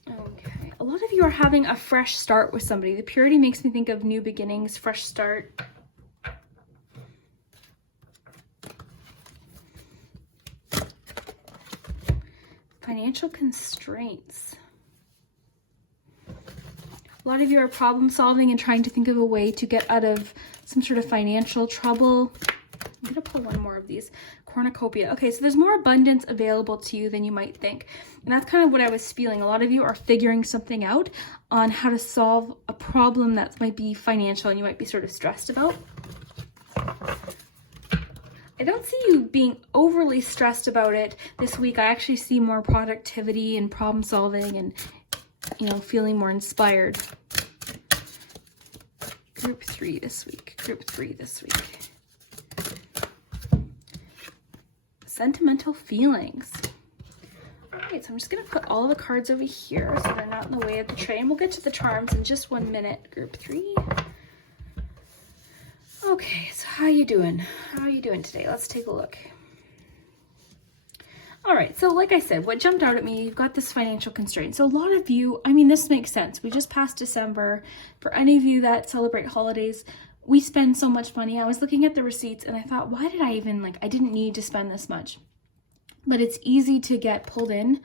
Okay, a lot of you are having a fresh start with somebody. The purity makes me think of new beginnings, fresh start. Financial constraints. A lot of you are problem solving and trying to think of a way to get out of some sort of financial trouble. I'm gonna pull one more of these. Cornucopia. Okay, so there's more abundance available to you than you might think. And that's kind of what I was feeling. A lot of you are figuring something out on how to solve a problem that might be financial and you might be sort of stressed about. I don't see you being overly stressed about it this week. I actually see more productivity and problem solving and, you know, feeling more inspired. Group 3 this week. Group 3 this week. Sentimental feelings. Okay, so I'm just going to put all the cards over here so they're not in the way of the tray. And we'll get to the charms in just 1 minute. Group 3. Okay, so how you doing? How are you doing today? Let's take a look. All right, so like I said, what jumped out at me, you've got this financial constraint. So a lot of you, I mean, this makes sense. We just passed December. For any of you that celebrate holidays, we spend so much money. I was looking at the receipts and I thought, why did I even, I didn't need to spend this much. But it's easy to get pulled in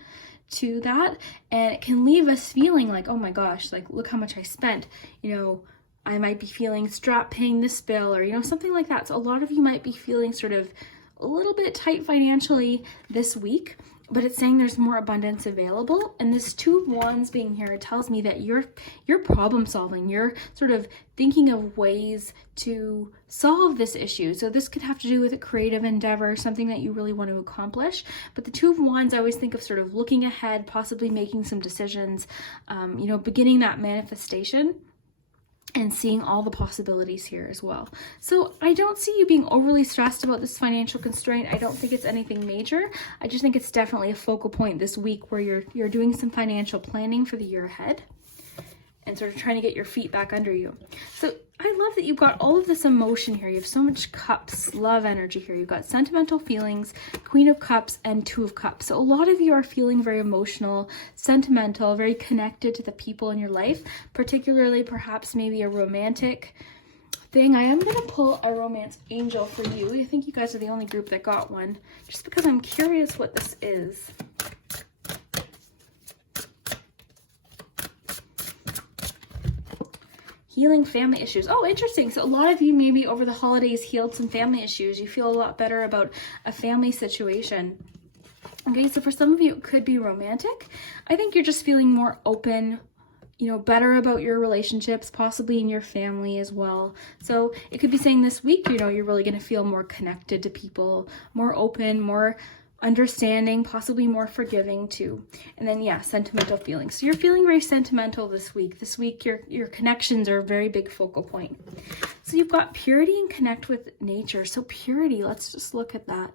to that. And it can leave us feeling like, oh my gosh, look how much I spent. You know, I might be feeling strapped paying this bill or, you know, something like that. So a lot of you might be feeling sort of a little bit tight financially this week, but it's saying there's more abundance available. And this 2 of Wands being here, it tells me that you're problem solving. You're sort of thinking of ways to solve this issue. So this could have to do with a creative endeavor, something that you really want to accomplish. But the 2 of Wands, I always think of sort of looking ahead, possibly making some decisions, you know, beginning that manifestation. And seeing all the possibilities here as well. So I don't see you being overly stressed about this financial constraint. I don't think it's anything major. I just think it's definitely a focal point this week where you're doing some financial planning for the year ahead and sort of trying to get your feet back under you. So I love that you've got all of this emotion here. You have so much cups, love energy here. You've got sentimental feelings, Queen of Cups, and 2 of Cups. So a lot of you are feeling very emotional, sentimental, very connected to the people in your life, particularly perhaps maybe a romantic thing. I am going to pull a romance angel for you. I think you guys are the only group that got one, just because I'm curious what this is. Healing family issues. Oh, interesting. So a lot of you maybe over the holidays healed some family issues. You feel a lot better about a family situation. Okay, so for some of you, it could be romantic. I think you're just feeling more open, you know, better about your relationships, possibly in your family as well. So it could be saying this week, you know, you're really going to feel more connected to people, more open, more understanding, possibly more forgiving too. And then yeah, sentimental feelings. So you're feeling very sentimental this week. This week your connections are a very big focal point. So you've got purity and connect with nature. So purity, let's just look at that.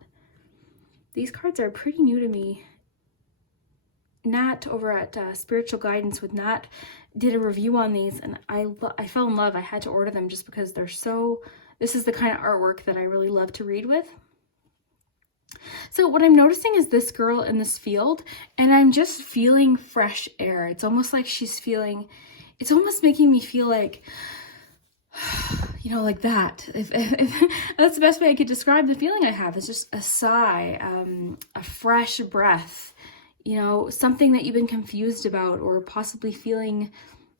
These cards are pretty new to me. Nat over at Spiritual Guidance with Nat did a review on these, and I fell in love. I had to order them just because they're so, this is the kind of artwork that I really love to read with. So what I'm noticing is this girl in this field, and I'm just feeling fresh air. It's almost like she's feeling, it's almost making me feel like, you know, like that. If that's the best way I could describe the feeling I have. It's just a sigh, a fresh breath, you know, something that you've been confused about or possibly feeling,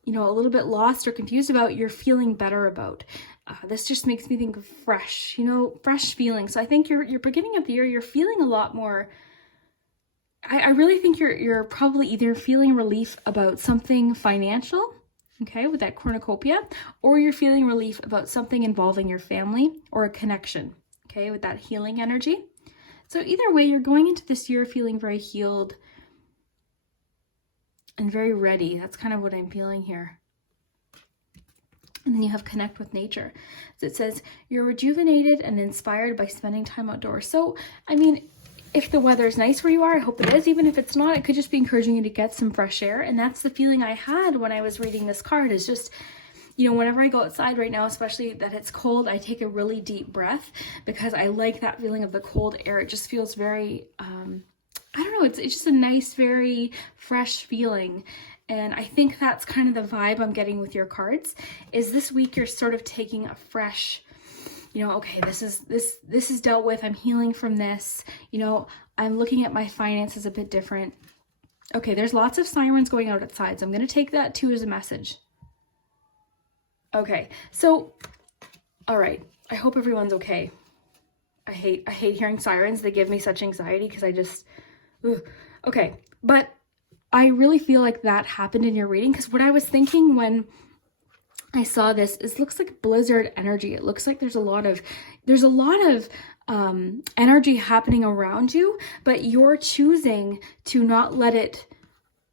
you know, a little bit lost or confused about, you're feeling better about. This just makes me think of fresh, you know, fresh feelings. So I think you're beginning of the year, you're feeling a lot more. I really think you're probably either feeling relief about something financial, okay, with that cornucopia, or you're feeling relief about something involving your family or a connection, okay, with that healing energy. So either way, you're going into this year feeling very healed and very ready. That's kind of what I'm feeling here. And then you have connect with nature. So it says, you're rejuvenated and inspired by spending time outdoors. So, I mean, if the weather is nice where you are, I hope it is. Even if it's not, it could just be encouraging you to get some fresh air. And that's the feeling I had when I was reading this card, is just, you know, whenever I go outside right now, especially that it's cold, I take a really deep breath because I like that feeling of the cold air. It just feels very, I don't know, it's just a nice, very fresh feeling. And I think that's kind of the vibe I'm getting with your cards, is this week you're sort of taking a fresh, you know, okay, this is dealt with. I'm healing from this. You know, I'm looking at my finances a bit different. Okay, there's lots of sirens going out outside, so I'm going to take that too as a message. Okay, so, all right, I hope everyone's okay. I hate hearing sirens. They give me such anxiety because I just, ugh. Okay, but I really feel like that happened in your reading, because what I was thinking when I saw this is, looks like blizzard energy. It looks like there's a lot of energy happening around you, but you're choosing to not let it,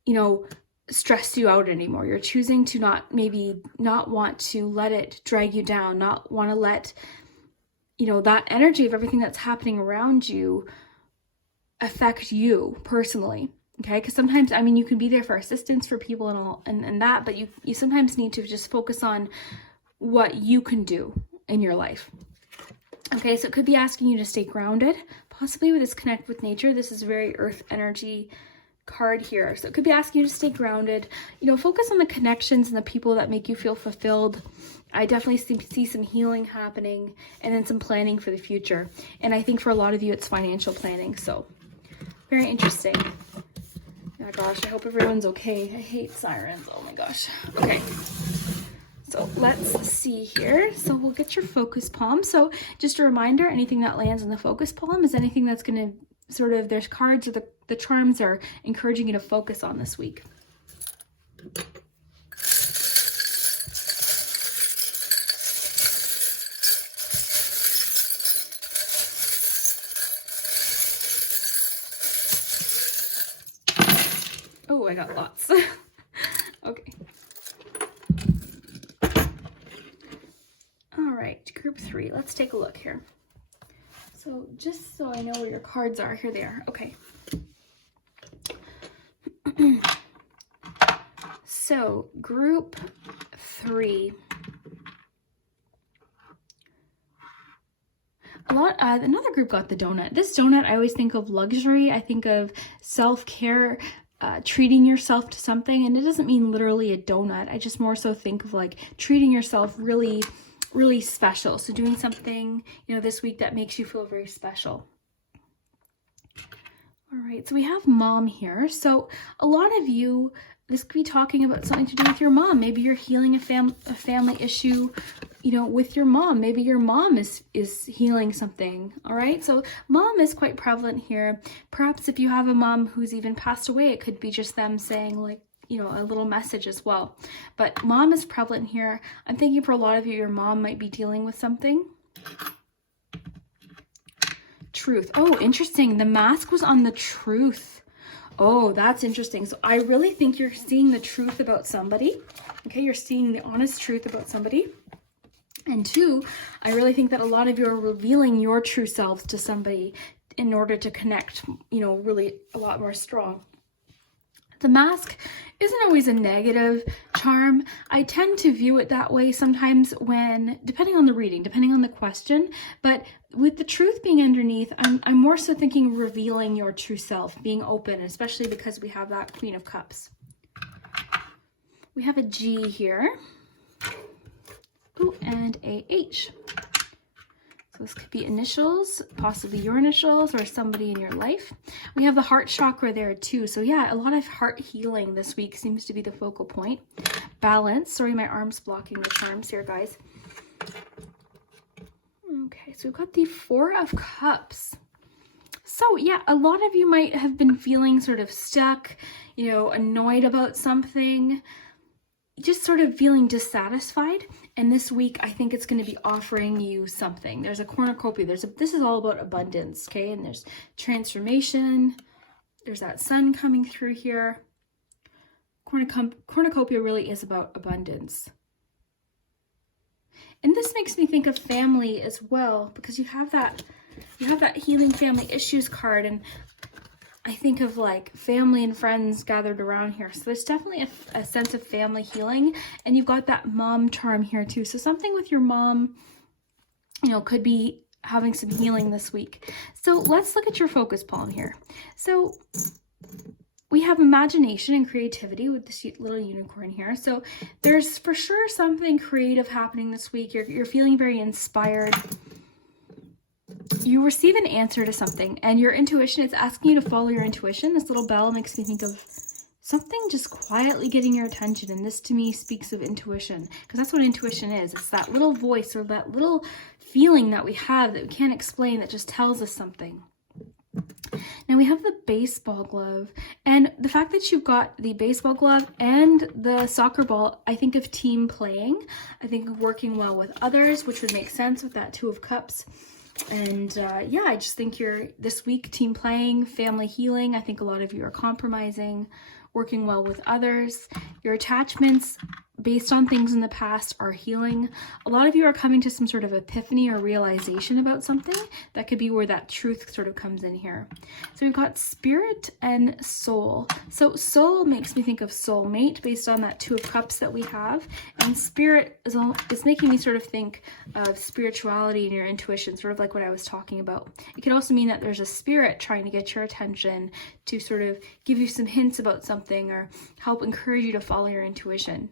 you know, stress you out anymore. You're choosing to not want to let it drag you down, not want to let, you know, that energy of everything that's happening around you affect you personally. Okay, because sometimes, I mean, you can be there for assistance for people and all and that, but you sometimes need to just focus on what you can do in your life. Okay, so it could be asking you to stay grounded, possibly with this connect with nature. This is very earth energy card here. So it could be asking you to stay grounded, you know, focus on the connections and the people that make you feel fulfilled. I definitely see some healing happening, and then some planning for the future. And I think for a lot of you, it's financial planning. So very interesting. Oh my gosh, I hope everyone's okay. I hate sirens. Oh my gosh. Okay. So let's see here. So we'll get your focus palm. So just a reminder, anything that lands in the focus palm is anything that's going to sort of, there's cards or the charms are encouraging you to focus on this week. Oh, I got lots. Okay. All right, group 3. Let's take a look here. So just so I know where your cards are, here they are. Okay. So group 3. Another group got the donut. This donut, I always think of luxury. I think of self-care, treating yourself to something, and it doesn't mean literally a donut. I just more so think of like treating yourself really, really special. So doing something, you know, this week that makes you feel very special. All right, so we have mom here. So a lot of you, this could be talking about something to do with your mom. Maybe you're healing a family issue, you know, with your mom. Maybe your mom is healing something. All right, so mom is quite prevalent here. Perhaps if you have a mom who's even passed away, it could be just them saying, like, you know, a little message as well. But mom is prevalent here. I'm thinking for a lot of you, your mom might be dealing with something. truth. Oh, interesting. The mask was on the truth. Oh, that's interesting. So I really think you're seeing the truth about somebody. Okay, you're seeing the honest truth about somebody. And two, I really think that a lot of you are revealing your true selves to somebody in order to connect, you know, really a lot more strong. The mask isn't always a negative charm. I tend to view it that way sometimes when, depending on the reading, depending on the question, but with the truth being underneath, I'm more so thinking revealing your true self, being open, especially because we have that Queen of Cups. We have a G here. Ooh, and a H. So this could be initials, possibly your initials or somebody in your life. We have the heart chakra there too. So yeah, a lot of heart healing this week seems to be the focal point. Balance. Sorry, my arm's blocking the charms here, guys. Okay, so we've got the Four of Cups. So yeah, a lot of you might have been feeling sort of stuck, you know, annoyed about something, just sort of feeling dissatisfied. And this week, I think it's going to be offering you something. There's a cornucopia. This is all about abundance, okay? And there's transformation. There's that sun coming through here. Cornucopia really is about abundance. And this makes me think of family as well, because you have that healing family issues card, and I think of like family and friends gathered around here. So there's definitely a sense of family healing, and you've got that mom charm here too. So something with your mom, you know, could be having some healing this week. So let's look at your focus palm here. So we have imagination and creativity with this little unicorn here. So there's for sure something creative happening this week. You're feeling very inspired. You receive an answer to something, and your intuition is asking you to follow your intuition. This little bell makes me think of something just quietly getting your attention, and this to me speaks of intuition, because that's what intuition is. It's that little voice or that little feeling that we have that we can't explain that just tells us something. Now we have the baseball glove, and the fact that you've got the baseball glove and the soccer ball, I think of team playing. I think of working well with others, which would make sense with that Two of Cups. And yeah, I just think you're this week team playing, family healing. I think a lot of you are compromising, working well with others. Your attachments based on things in the past are healing. A lot of you are coming to some sort of epiphany or realization about something. That could be where that truth sort of comes in here. So we've got spirit and soul. So soul makes me think of soulmate based on that Two of Cups that we have. And spirit is making me sort of think of spirituality and your intuition, sort of like what I was talking about. It could also mean that there's a spirit trying to get your attention to sort of give you some hints about something or help encourage you to follow your intuition.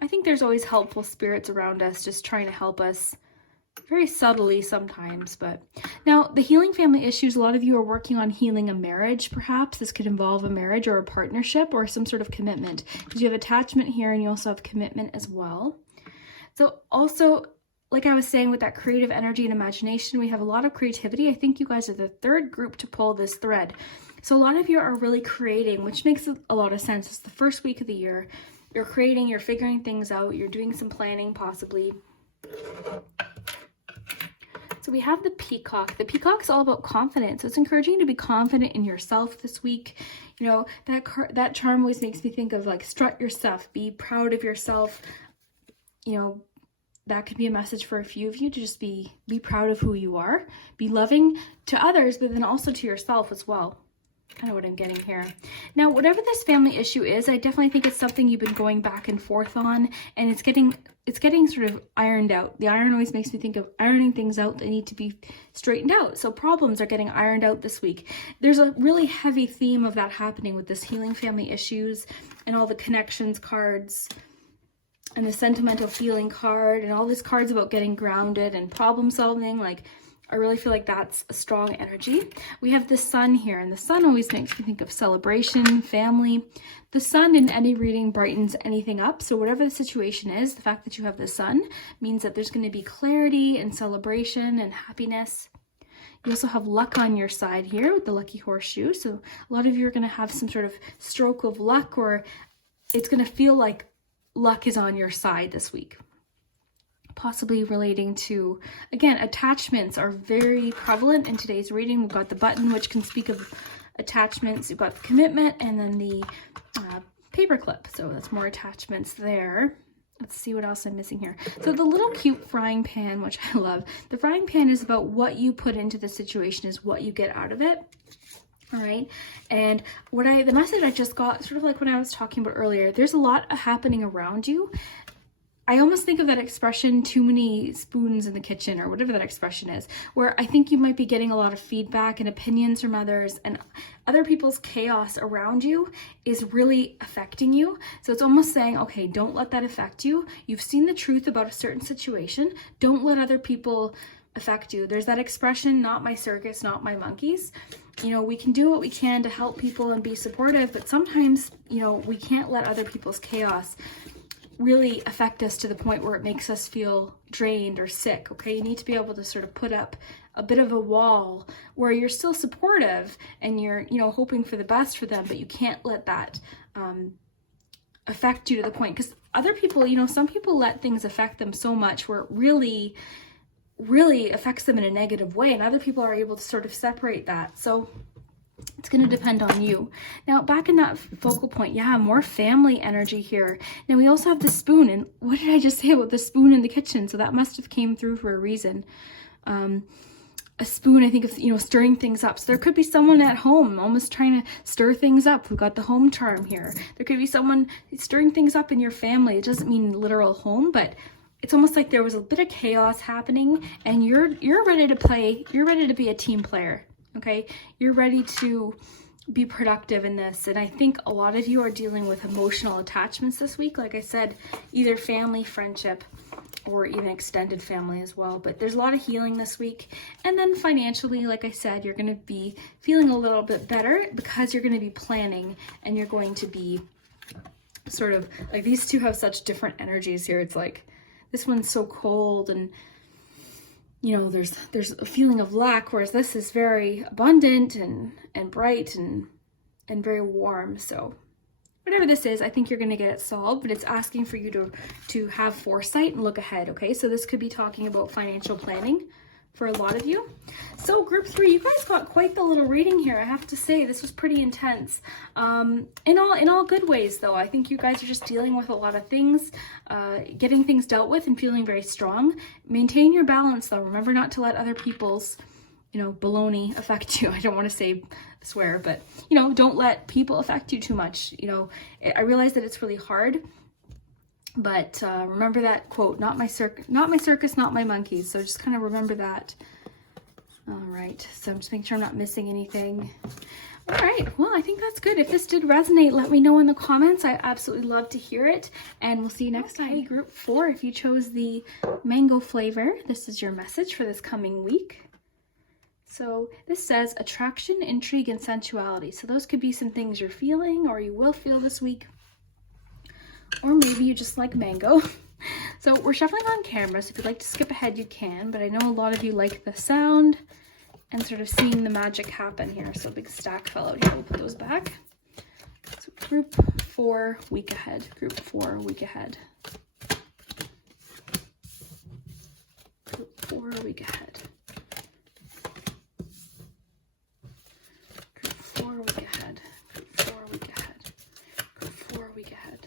I think there's always helpful spirits around us just trying to help us very subtly sometimes. But now the healing family issues, a lot of you are working on healing a marriage. Perhaps this could involve a marriage or a partnership or some sort of commitment, because you have attachment here and you also have commitment as well. So also, like I was saying, with that creative energy and imagination, we have a lot of creativity. I think you guys are the third group to pull this thread. So a lot of you are really creating, which makes a lot of sense. It's the first week of the year. You're creating, you're figuring things out, you're doing some planning possibly. So we have the peacock. The peacock's all about confidence. So it's encouraging you to be confident in yourself this week. You know, that charm always makes me think of like strut your stuff, be proud of yourself. You know, that could be a message for a few of you to just be proud of who you are, be loving to others, but then also to yourself as well. Kind of what I'm getting here. Now, whatever this family issue is, I definitely think it's something you've been going back and forth on, and it's getting sort of ironed out. The iron always makes me think of ironing things out that need to be straightened out. So problems are getting ironed out this week. There's a really heavy theme of that happening with this healing family issues and all the connections cards and the sentimental feeling card and all these cards about getting grounded and problem solving. Like, I really feel like that's a strong energy. We have the sun here, and the sun always makes me think of celebration, family. The sun in any reading brightens anything up. So whatever the situation is, the fact that you have the sun means that there's going to be clarity and celebration and happiness. You also have luck on your side here with the lucky horseshoe. So a lot of you are going to have some sort of stroke of luck, or it's going to feel like luck is on your side this week. possibly relating to, again, attachments are very prevalent in today's reading. We've got the button, which can speak of attachments. We've got the commitment, and then the paperclip. So that's more attachments there. Let's see what else I'm missing here. So the little cute frying pan, which I love. The frying pan is about what you put into the situation is what you get out of it. All right. And the message I just got, sort of like when I was talking about earlier, there's a lot happening around you. I almost think of that expression, too many spoons in the kitchen, or whatever that expression is, where I think you might be getting a lot of feedback and opinions from others, and other people's chaos around you is really affecting you. So it's almost saying, okay, don't let that affect you. You've seen the truth about a certain situation. Don't let other people affect you. There's that expression, not my circus, not my monkeys. You know, we can do what we can to help people and be supportive, but sometimes, you know, we can't let other people's chaos really affect us to the point where it makes us feel drained or sick. Okay, you need to be able to sort of put up a bit of a wall where you're still supportive and you're, you know, hoping for the best for them, but you can't let that affect you to the point, because other people, you know, some people let things affect them so much where it really affects them in a negative way, and other people are able to sort of separate that. So it's going to depend on you. Now, back in that focal point, yeah, more family energy here. Now, we also have the spoon. And what did I just say about the spoon in the kitchen? So that must have came through for a reason. A spoon, I think of, you know, stirring things up. So there could be someone at home almost trying to stir things up. We've got the home charm here. There could be someone stirring things up in your family. It doesn't mean literal home, but it's almost like there was a bit of chaos happening, and you're ready to play. You're ready to be a team player. Okay, you're ready to be productive in this. And I think a lot of you are dealing with emotional attachments this week. Like I said, either family, friendship, or even extended family as well. But there's a lot of healing this week. And then financially, like I said, you're going to be feeling a little bit better because you're going to be planning, and you're going to be sort of like, these two have such different energies here. It's like this one's so cold and, you know, there's a feeling of lack, whereas this is very abundant and bright and very warm. So whatever this is, I think you're going to get it solved, but it's asking for you to have foresight and look ahead. Okay, so this could be talking about financial planning for a lot of you. So group 3, you guys got quite the little reading here. I have to say, this was pretty intense. In all good ways, though. I think you guys are just dealing with a lot of things, getting things dealt with and feeling very strong. Maintain your balance, though. Remember not to let other people's, you know, baloney affect you. I don't want to say swear, but, you know, don't let people affect you too much. You know, I realize that it's really hard, but remember that quote, not my circus, not my monkeys. So just kind of remember that. All right, so I'm just making sure I'm not missing anything. All right, well, I think that's good. If this did resonate, let me know in the comments. I absolutely love to hear it, and we'll see you next time. Hey, group 4, if you chose the mango flavor, this is your message for this coming week. So this says attraction, intrigue, and sensuality. So those could be some things you're feeling or you will feel this week. Or maybe you just like mango. So we're shuffling on camera, so if you'd like to skip ahead, you can. But I know a lot of you like the sound and sort of seeing the magic happen here. So a big stack fell out here. We'll put those back. So group 4, week ahead. Group 4, week ahead. Group 4, week ahead. Group 4, week ahead. Group 4, week ahead. Group 4, week ahead.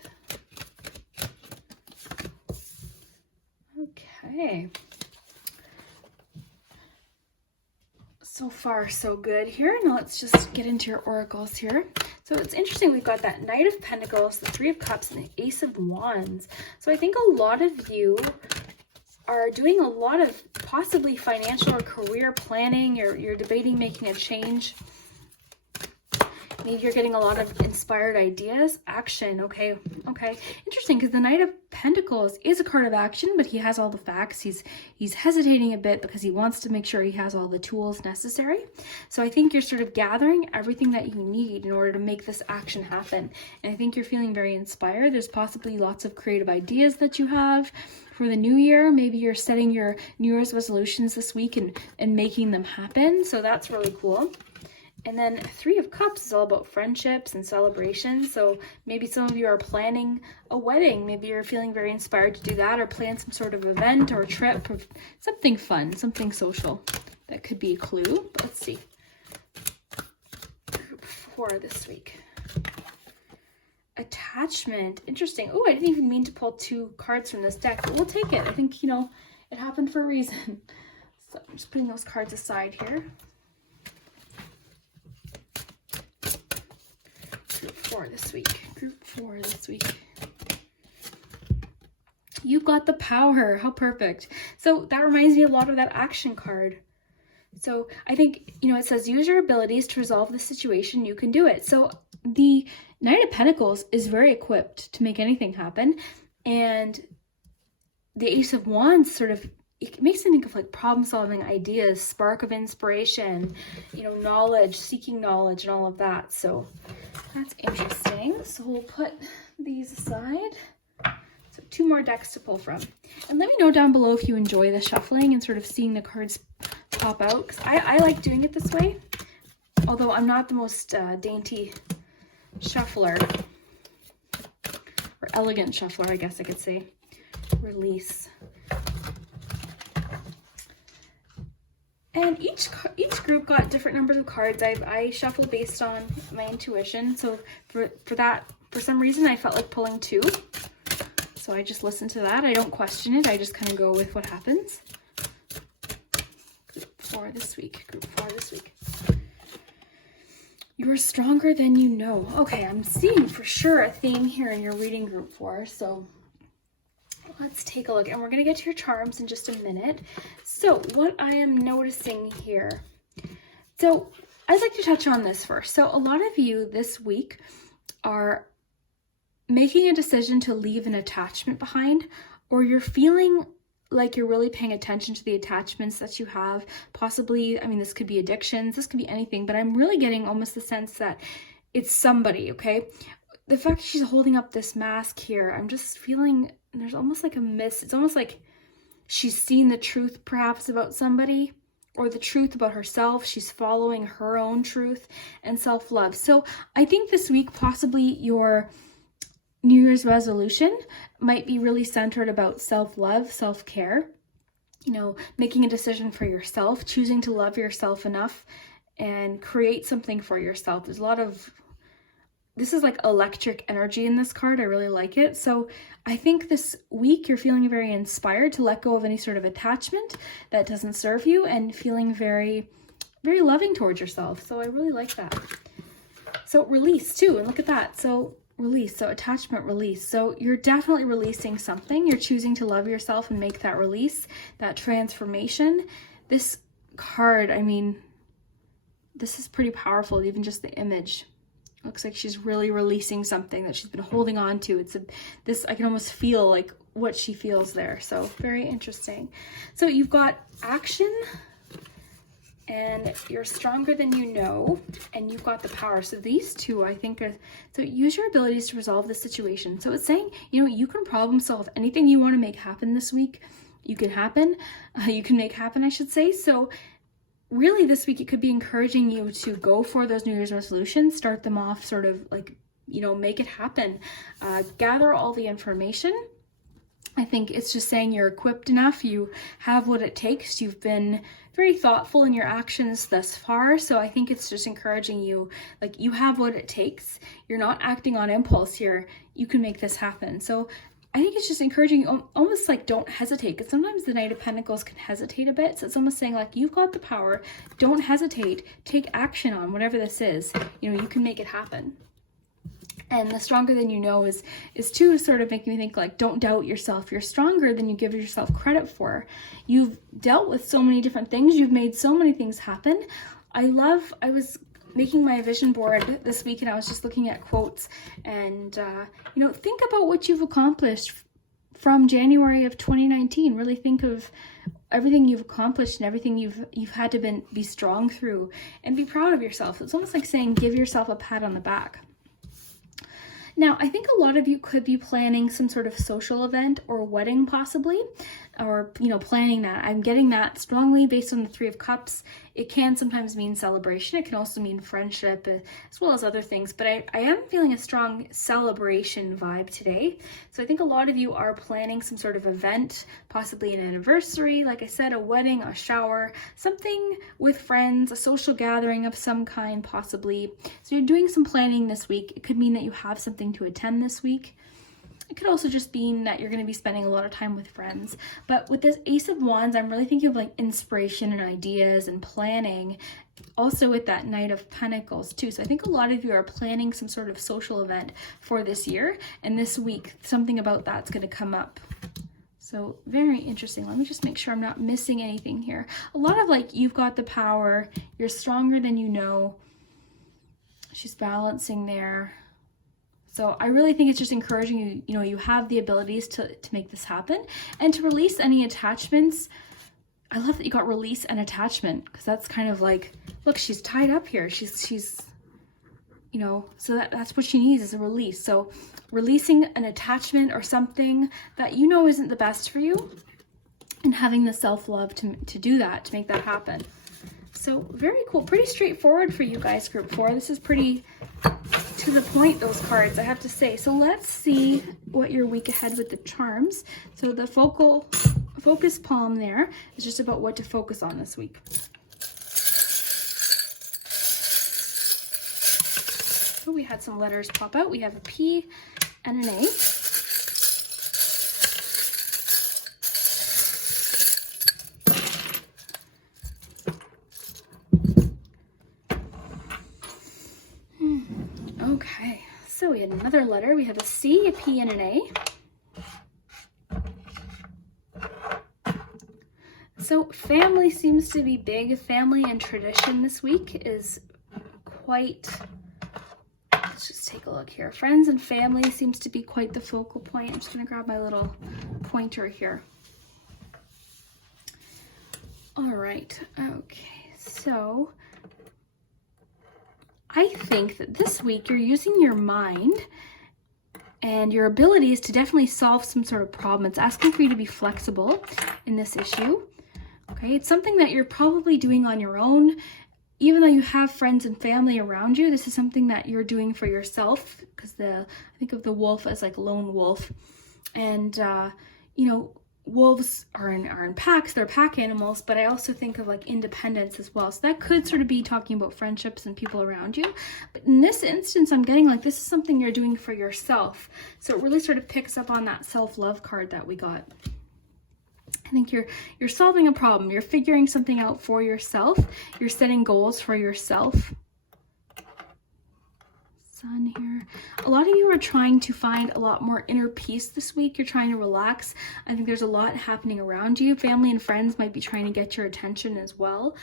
Okay. So far, so good here. Now let's just get into your oracles here. So it's interesting, we've got that Knight of Pentacles, the Three of Cups, and the Ace of Wands. So I think a lot of you are doing a lot of possibly financial or career planning. You're debating making a change. Maybe you're getting a lot of inspired ideas. Action, okay. Interesting, because the Knight of Pentacles is a card of action, but he has all the facts. He's hesitating a bit because he wants to make sure he has all the tools necessary. So I think you're sort of gathering everything that you need in order to make this action happen. And I think you're feeling very inspired. There's possibly lots of creative ideas that you have for the new year. Maybe you're setting your New Year's resolutions this week and making them happen. So that's really cool. And then Three of Cups is all about friendships and celebrations. So maybe some of you are planning a wedding. Maybe you're feeling very inspired to do that, or plan some sort of event or trip or something fun, something social. That could be a clue. But let's see. Group 4 this week. Attachment. Interesting. Oh, I didn't even mean to pull 2 cards from this deck, but we'll take it. I think, you know, it happened for a reason. So I'm just putting those cards aside here. Group 4 this week. Group 4 this week. You've got the power. How perfect. So that reminds me a lot of that action card. So I think, you know, it says use your abilities to resolve the situation. You can do it. So the Knight of Pentacles is very equipped to make anything happen. And the Ace of Wands sort of, it makes me think of like problem solving ideas, spark of inspiration, you know, knowledge, seeking knowledge and all of that. So that's interesting. So we'll put these aside. So 2 more decks to pull from. And let me know down below if you enjoy the shuffling and sort of seeing the cards pop out. Because I like doing it this way. Although I'm not the most dainty shuffler. Or elegant shuffler, I guess I could say. Release. And each group got different numbers of cards. I shuffled based on my intuition. So for that, for some reason, I felt like pulling 2. So I just listen to that. I don't question it. I just kind of go with what happens. Group 4 this week. Group 4 this week. You're stronger than you know. Okay, I'm seeing for sure a theme here in your reading group 4. So let's take a look. And we're going to get to your charms in just a minute. So what I am noticing here. So I'd like to touch on this first. So a lot of you this week are making a decision to leave an attachment behind, or you're feeling like you're really paying attention to the attachments that you have. Possibly, I mean, this could be addictions, this could be anything, but I'm really getting almost the sense that it's somebody, okay? The fact she's holding up this mask here, I'm just feeling there's almost like a miss. It's almost like she's seen the truth perhaps about somebody, or the truth about herself. She's following her own truth and self-love. So I think this week, possibly your New Year's resolution might be really centered about self-love, self-care, you know, making a decision for yourself, choosing to love yourself enough and create something for yourself. There's a lot of, this is like electric energy in this card. I really like it. So I think this week you're feeling very inspired to let go of any sort of attachment that doesn't serve you and feeling very, very loving towards yourself. So I really like that. So release too, and look at that. So release, so attachment, release. So you're definitely releasing something. You're choosing to love yourself and make that release, that transformation. This card, I mean, this is pretty powerful, even just the image. Looks like she's really releasing something that she's been holding on to. This, I can almost feel like what she feels there. So very interesting. So you've got action, and you're stronger than you know, and you've got the power. So these two, I think, are, so use your abilities to resolve the situation. So it's saying, you know, you can problem solve anything you want to make happen this week. You can make happen, I should say. So really this week, it could be encouraging you to go for those New Year's resolutions, start them off sort of like, you know, make it happen. Gather all the information. I think it's just saying you're equipped enough, you have what it takes, you've been very thoughtful in your actions thus far, so I think it's just encouraging you, like you have what it takes, you're not acting on impulse here, you can make this happen. So I think it's just encouraging you, almost like don't hesitate, because sometimes the Knight of Pentacles can hesitate a bit, so it's almost saying like you've got the power, don't hesitate, take action on whatever this is, you know, you can make it happen. And the stronger than you know is to sort of making me think like, don't doubt yourself. You're stronger than you give yourself credit for. You've dealt with so many different things. You've made so many things happen. I was making my vision board this week and I was just looking at quotes and, you know, think about what you've accomplished from January of 2019. Really think of everything you've accomplished and everything you've had to be strong through, and be proud of yourself. It's almost like saying, give yourself a pat on the back. Now, I think a lot of you could be planning some sort of social event or wedding possibly. or, you know, planning that. I'm getting that strongly based on the Three of Cups. It can sometimes mean celebration. It can also mean friendship as well as other things, but I am feeling a strong celebration vibe today. So I think a lot of you are planning some sort of event, possibly an anniversary, like I said, a wedding, a shower, something with friends, a social gathering of some kind possibly. So you're doing some planning this week. It could mean that you have something to attend this week. It could also just mean that you're going to be spending a lot of time with friends. But with this Ace of Wands, I'm really thinking of like inspiration and ideas and planning. Also with that Knight of Pentacles too. So I think a lot of you are planning some sort of social event for this year. And this week, something about that's going to come up. So very interesting. Let me just make sure I'm not missing anything here. A lot of like, you've got the power. You're stronger than you know. She's balancing there. So I really think it's just encouraging you, you know, you have the abilities to make this happen and to release any attachments. I love that you got release and attachment, because that's kind of like, look, she's tied up here. She's, you know, so that's what she needs is a release. So releasing an attachment or something that you know isn't the best for you, and having the self-love to do that, to make that happen. So very cool, pretty straightforward for you guys, group 4. This is pretty to the point, those cards, I have to say. So let's see what your week ahead with the charms. So the focus palm there is just about what to focus on this week. So we had some letters pop out. We have a P and an A. Okay, so we had another letter. We have a C, a P, and an A. So family seems to be big. Family and tradition this week is quite, let's just take a look here. Friends and family seems to be quite the focal point. I'm just going to grab my little pointer here. All right, okay, so I think that this week you're using your mind and your abilities to definitely solve some sort of problem. It's asking for you to be flexible in this issue. Okay, it's something that you're probably doing on your own. Even though you have friends and family around you, this is something that you're doing for yourself, because I think of the wolf as like lone wolf. And, you know, wolves are in packs, they're pack animals, but I also think of like independence as well. So that could sort of be talking about friendships and people around you. But in this instance, I'm getting like this is something you're doing for yourself. So it really sort of picks up on that self-love card that we got. I think you're solving a problem. You're figuring something out for yourself. You're setting goals for yourself. Sun here. A lot of you are trying to find a lot more inner peace this week. You're trying to relax. I think there's a lot happening around you. Family and friends might be trying to get your attention as well.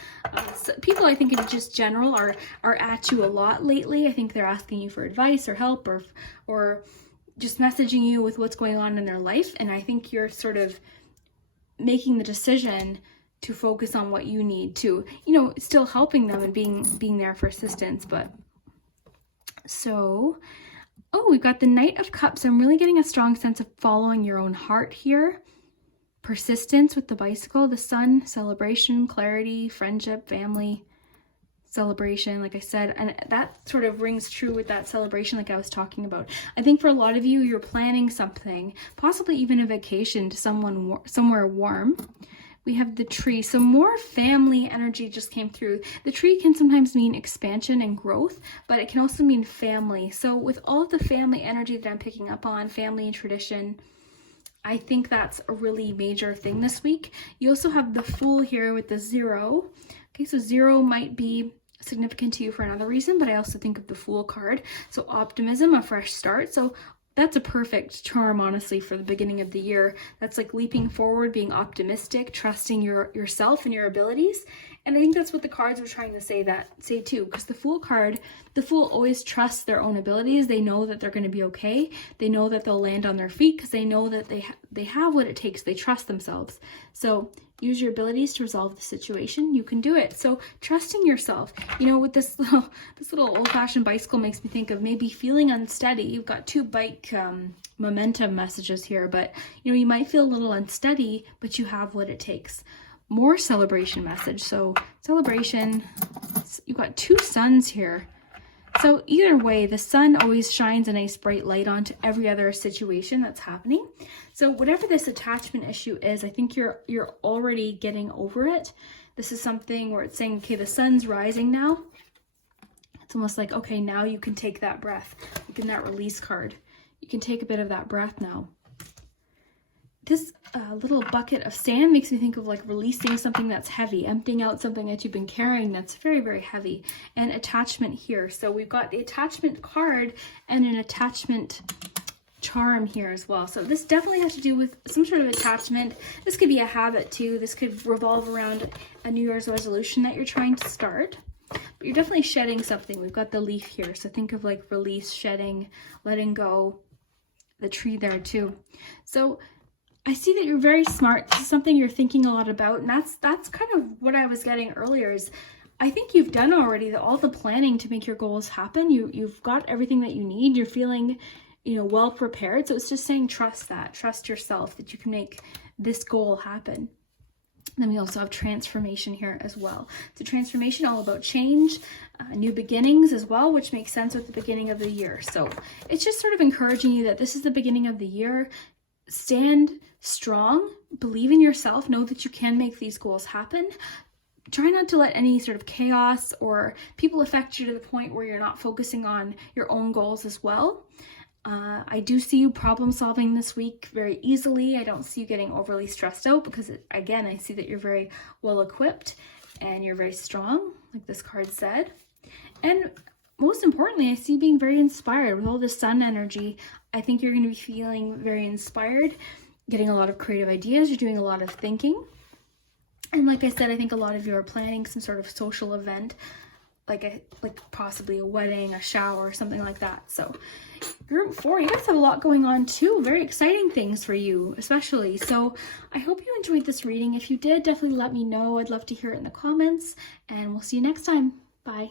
So people, I think in just general, are at you a lot lately. I think they're asking you for advice or help or just messaging you with what's going on in their life. And I think you're sort of making the decision to focus on what you need to, you know, still helping them and being there for assistance. But so, oh, we've got the Knight of Cups. I'm really getting a strong sense of following your own heart here. Persistence with the bicycle, the Sun, celebration, clarity, friendship, family, celebration, like I said, and that sort of rings true with that celebration like I was talking about. I think for a lot of you, you're planning something, possibly even a vacation to somewhere warm. We have the tree, so more family energy just came through. The tree can sometimes mean expansion and growth, but it can also mean family. So with all of the family energy that I'm picking up on, family and tradition, I think that's a really major thing this week. You also have the Fool here with the 0. Okay, so 0 might be significant to you for another reason, but I also think of the Fool card. So optimism, a fresh start. So that's a perfect charm, honestly, for the beginning of the year. That's like leaping forward, being optimistic, trusting yourself and your abilities. And I think that's what the cards are trying to say too, because the Fool card, the Fool always trusts their own abilities. They know that they're going to be okay. They know that they'll land on their feet because they know that they have what it takes. They trust themselves. So use your abilities to resolve the situation. You can do it. So trusting yourself, you know, with this little old-fashioned bicycle makes me think of maybe feeling unsteady. You've got two bike momentum messages here, but you know, you might feel a little unsteady, but you have what it takes. More celebration message. So celebration, you've got two suns here. So either way, the sun always shines a nice bright light onto every other situation that's happening. So whatever this attachment issue is, I think you're already getting over it. This is something where it's saying, okay, the sun's rising now. It's almost like, okay, now you can take that breath. Like in that release card, you can take a bit of that breath now. This little bucket of sand makes me think of like releasing something that's heavy, emptying out something that you've been carrying that's very, very heavy. And attachment here. So we've got the attachment card and an attachment charm here as well. So this definitely has to do with some sort of attachment. This could be a habit too. This could revolve around a New Year's resolution that you're trying to start. But you're definitely shedding something. We've got the leaf here. So think of like release, shedding, letting go. The tree there too. So I see that you're very smart. This is something you're thinking a lot about, and that's kind of what I was getting earlier. Is I think you've done already all the planning to make your goals happen. You've got everything that you need. You're feeling, you know, well prepared. So it's just saying trust that, trust yourself that you can make this goal happen. And then we also have transformation here as well. So transformation, all about change, new beginnings as well, which makes sense with the beginning of the year. So it's just sort of encouraging you that this is the beginning of the year. Stand strong, believe in yourself, know that you can make these goals happen. Try not to let any sort of chaos or people affect you to the point where you're not focusing on your own goals as well. I do see you problem solving this week very easily. I don't see you getting overly stressed out because, again, I see that you're very well equipped and you're very strong, like this card said. And most importantly, I see you being very inspired with all the sun energy. I think you're going to be feeling very inspired, getting a lot of creative ideas. You're doing a lot of thinking. And like I said, I think a lot of you are planning some sort of social event, like possibly a wedding, a shower, something like that. So group 4, you guys have a lot going on too. Very exciting things for you, especially. So I hope you enjoyed this reading. If you did, definitely let me know. I'd love to hear it in the comments, and we'll see you next time. Bye.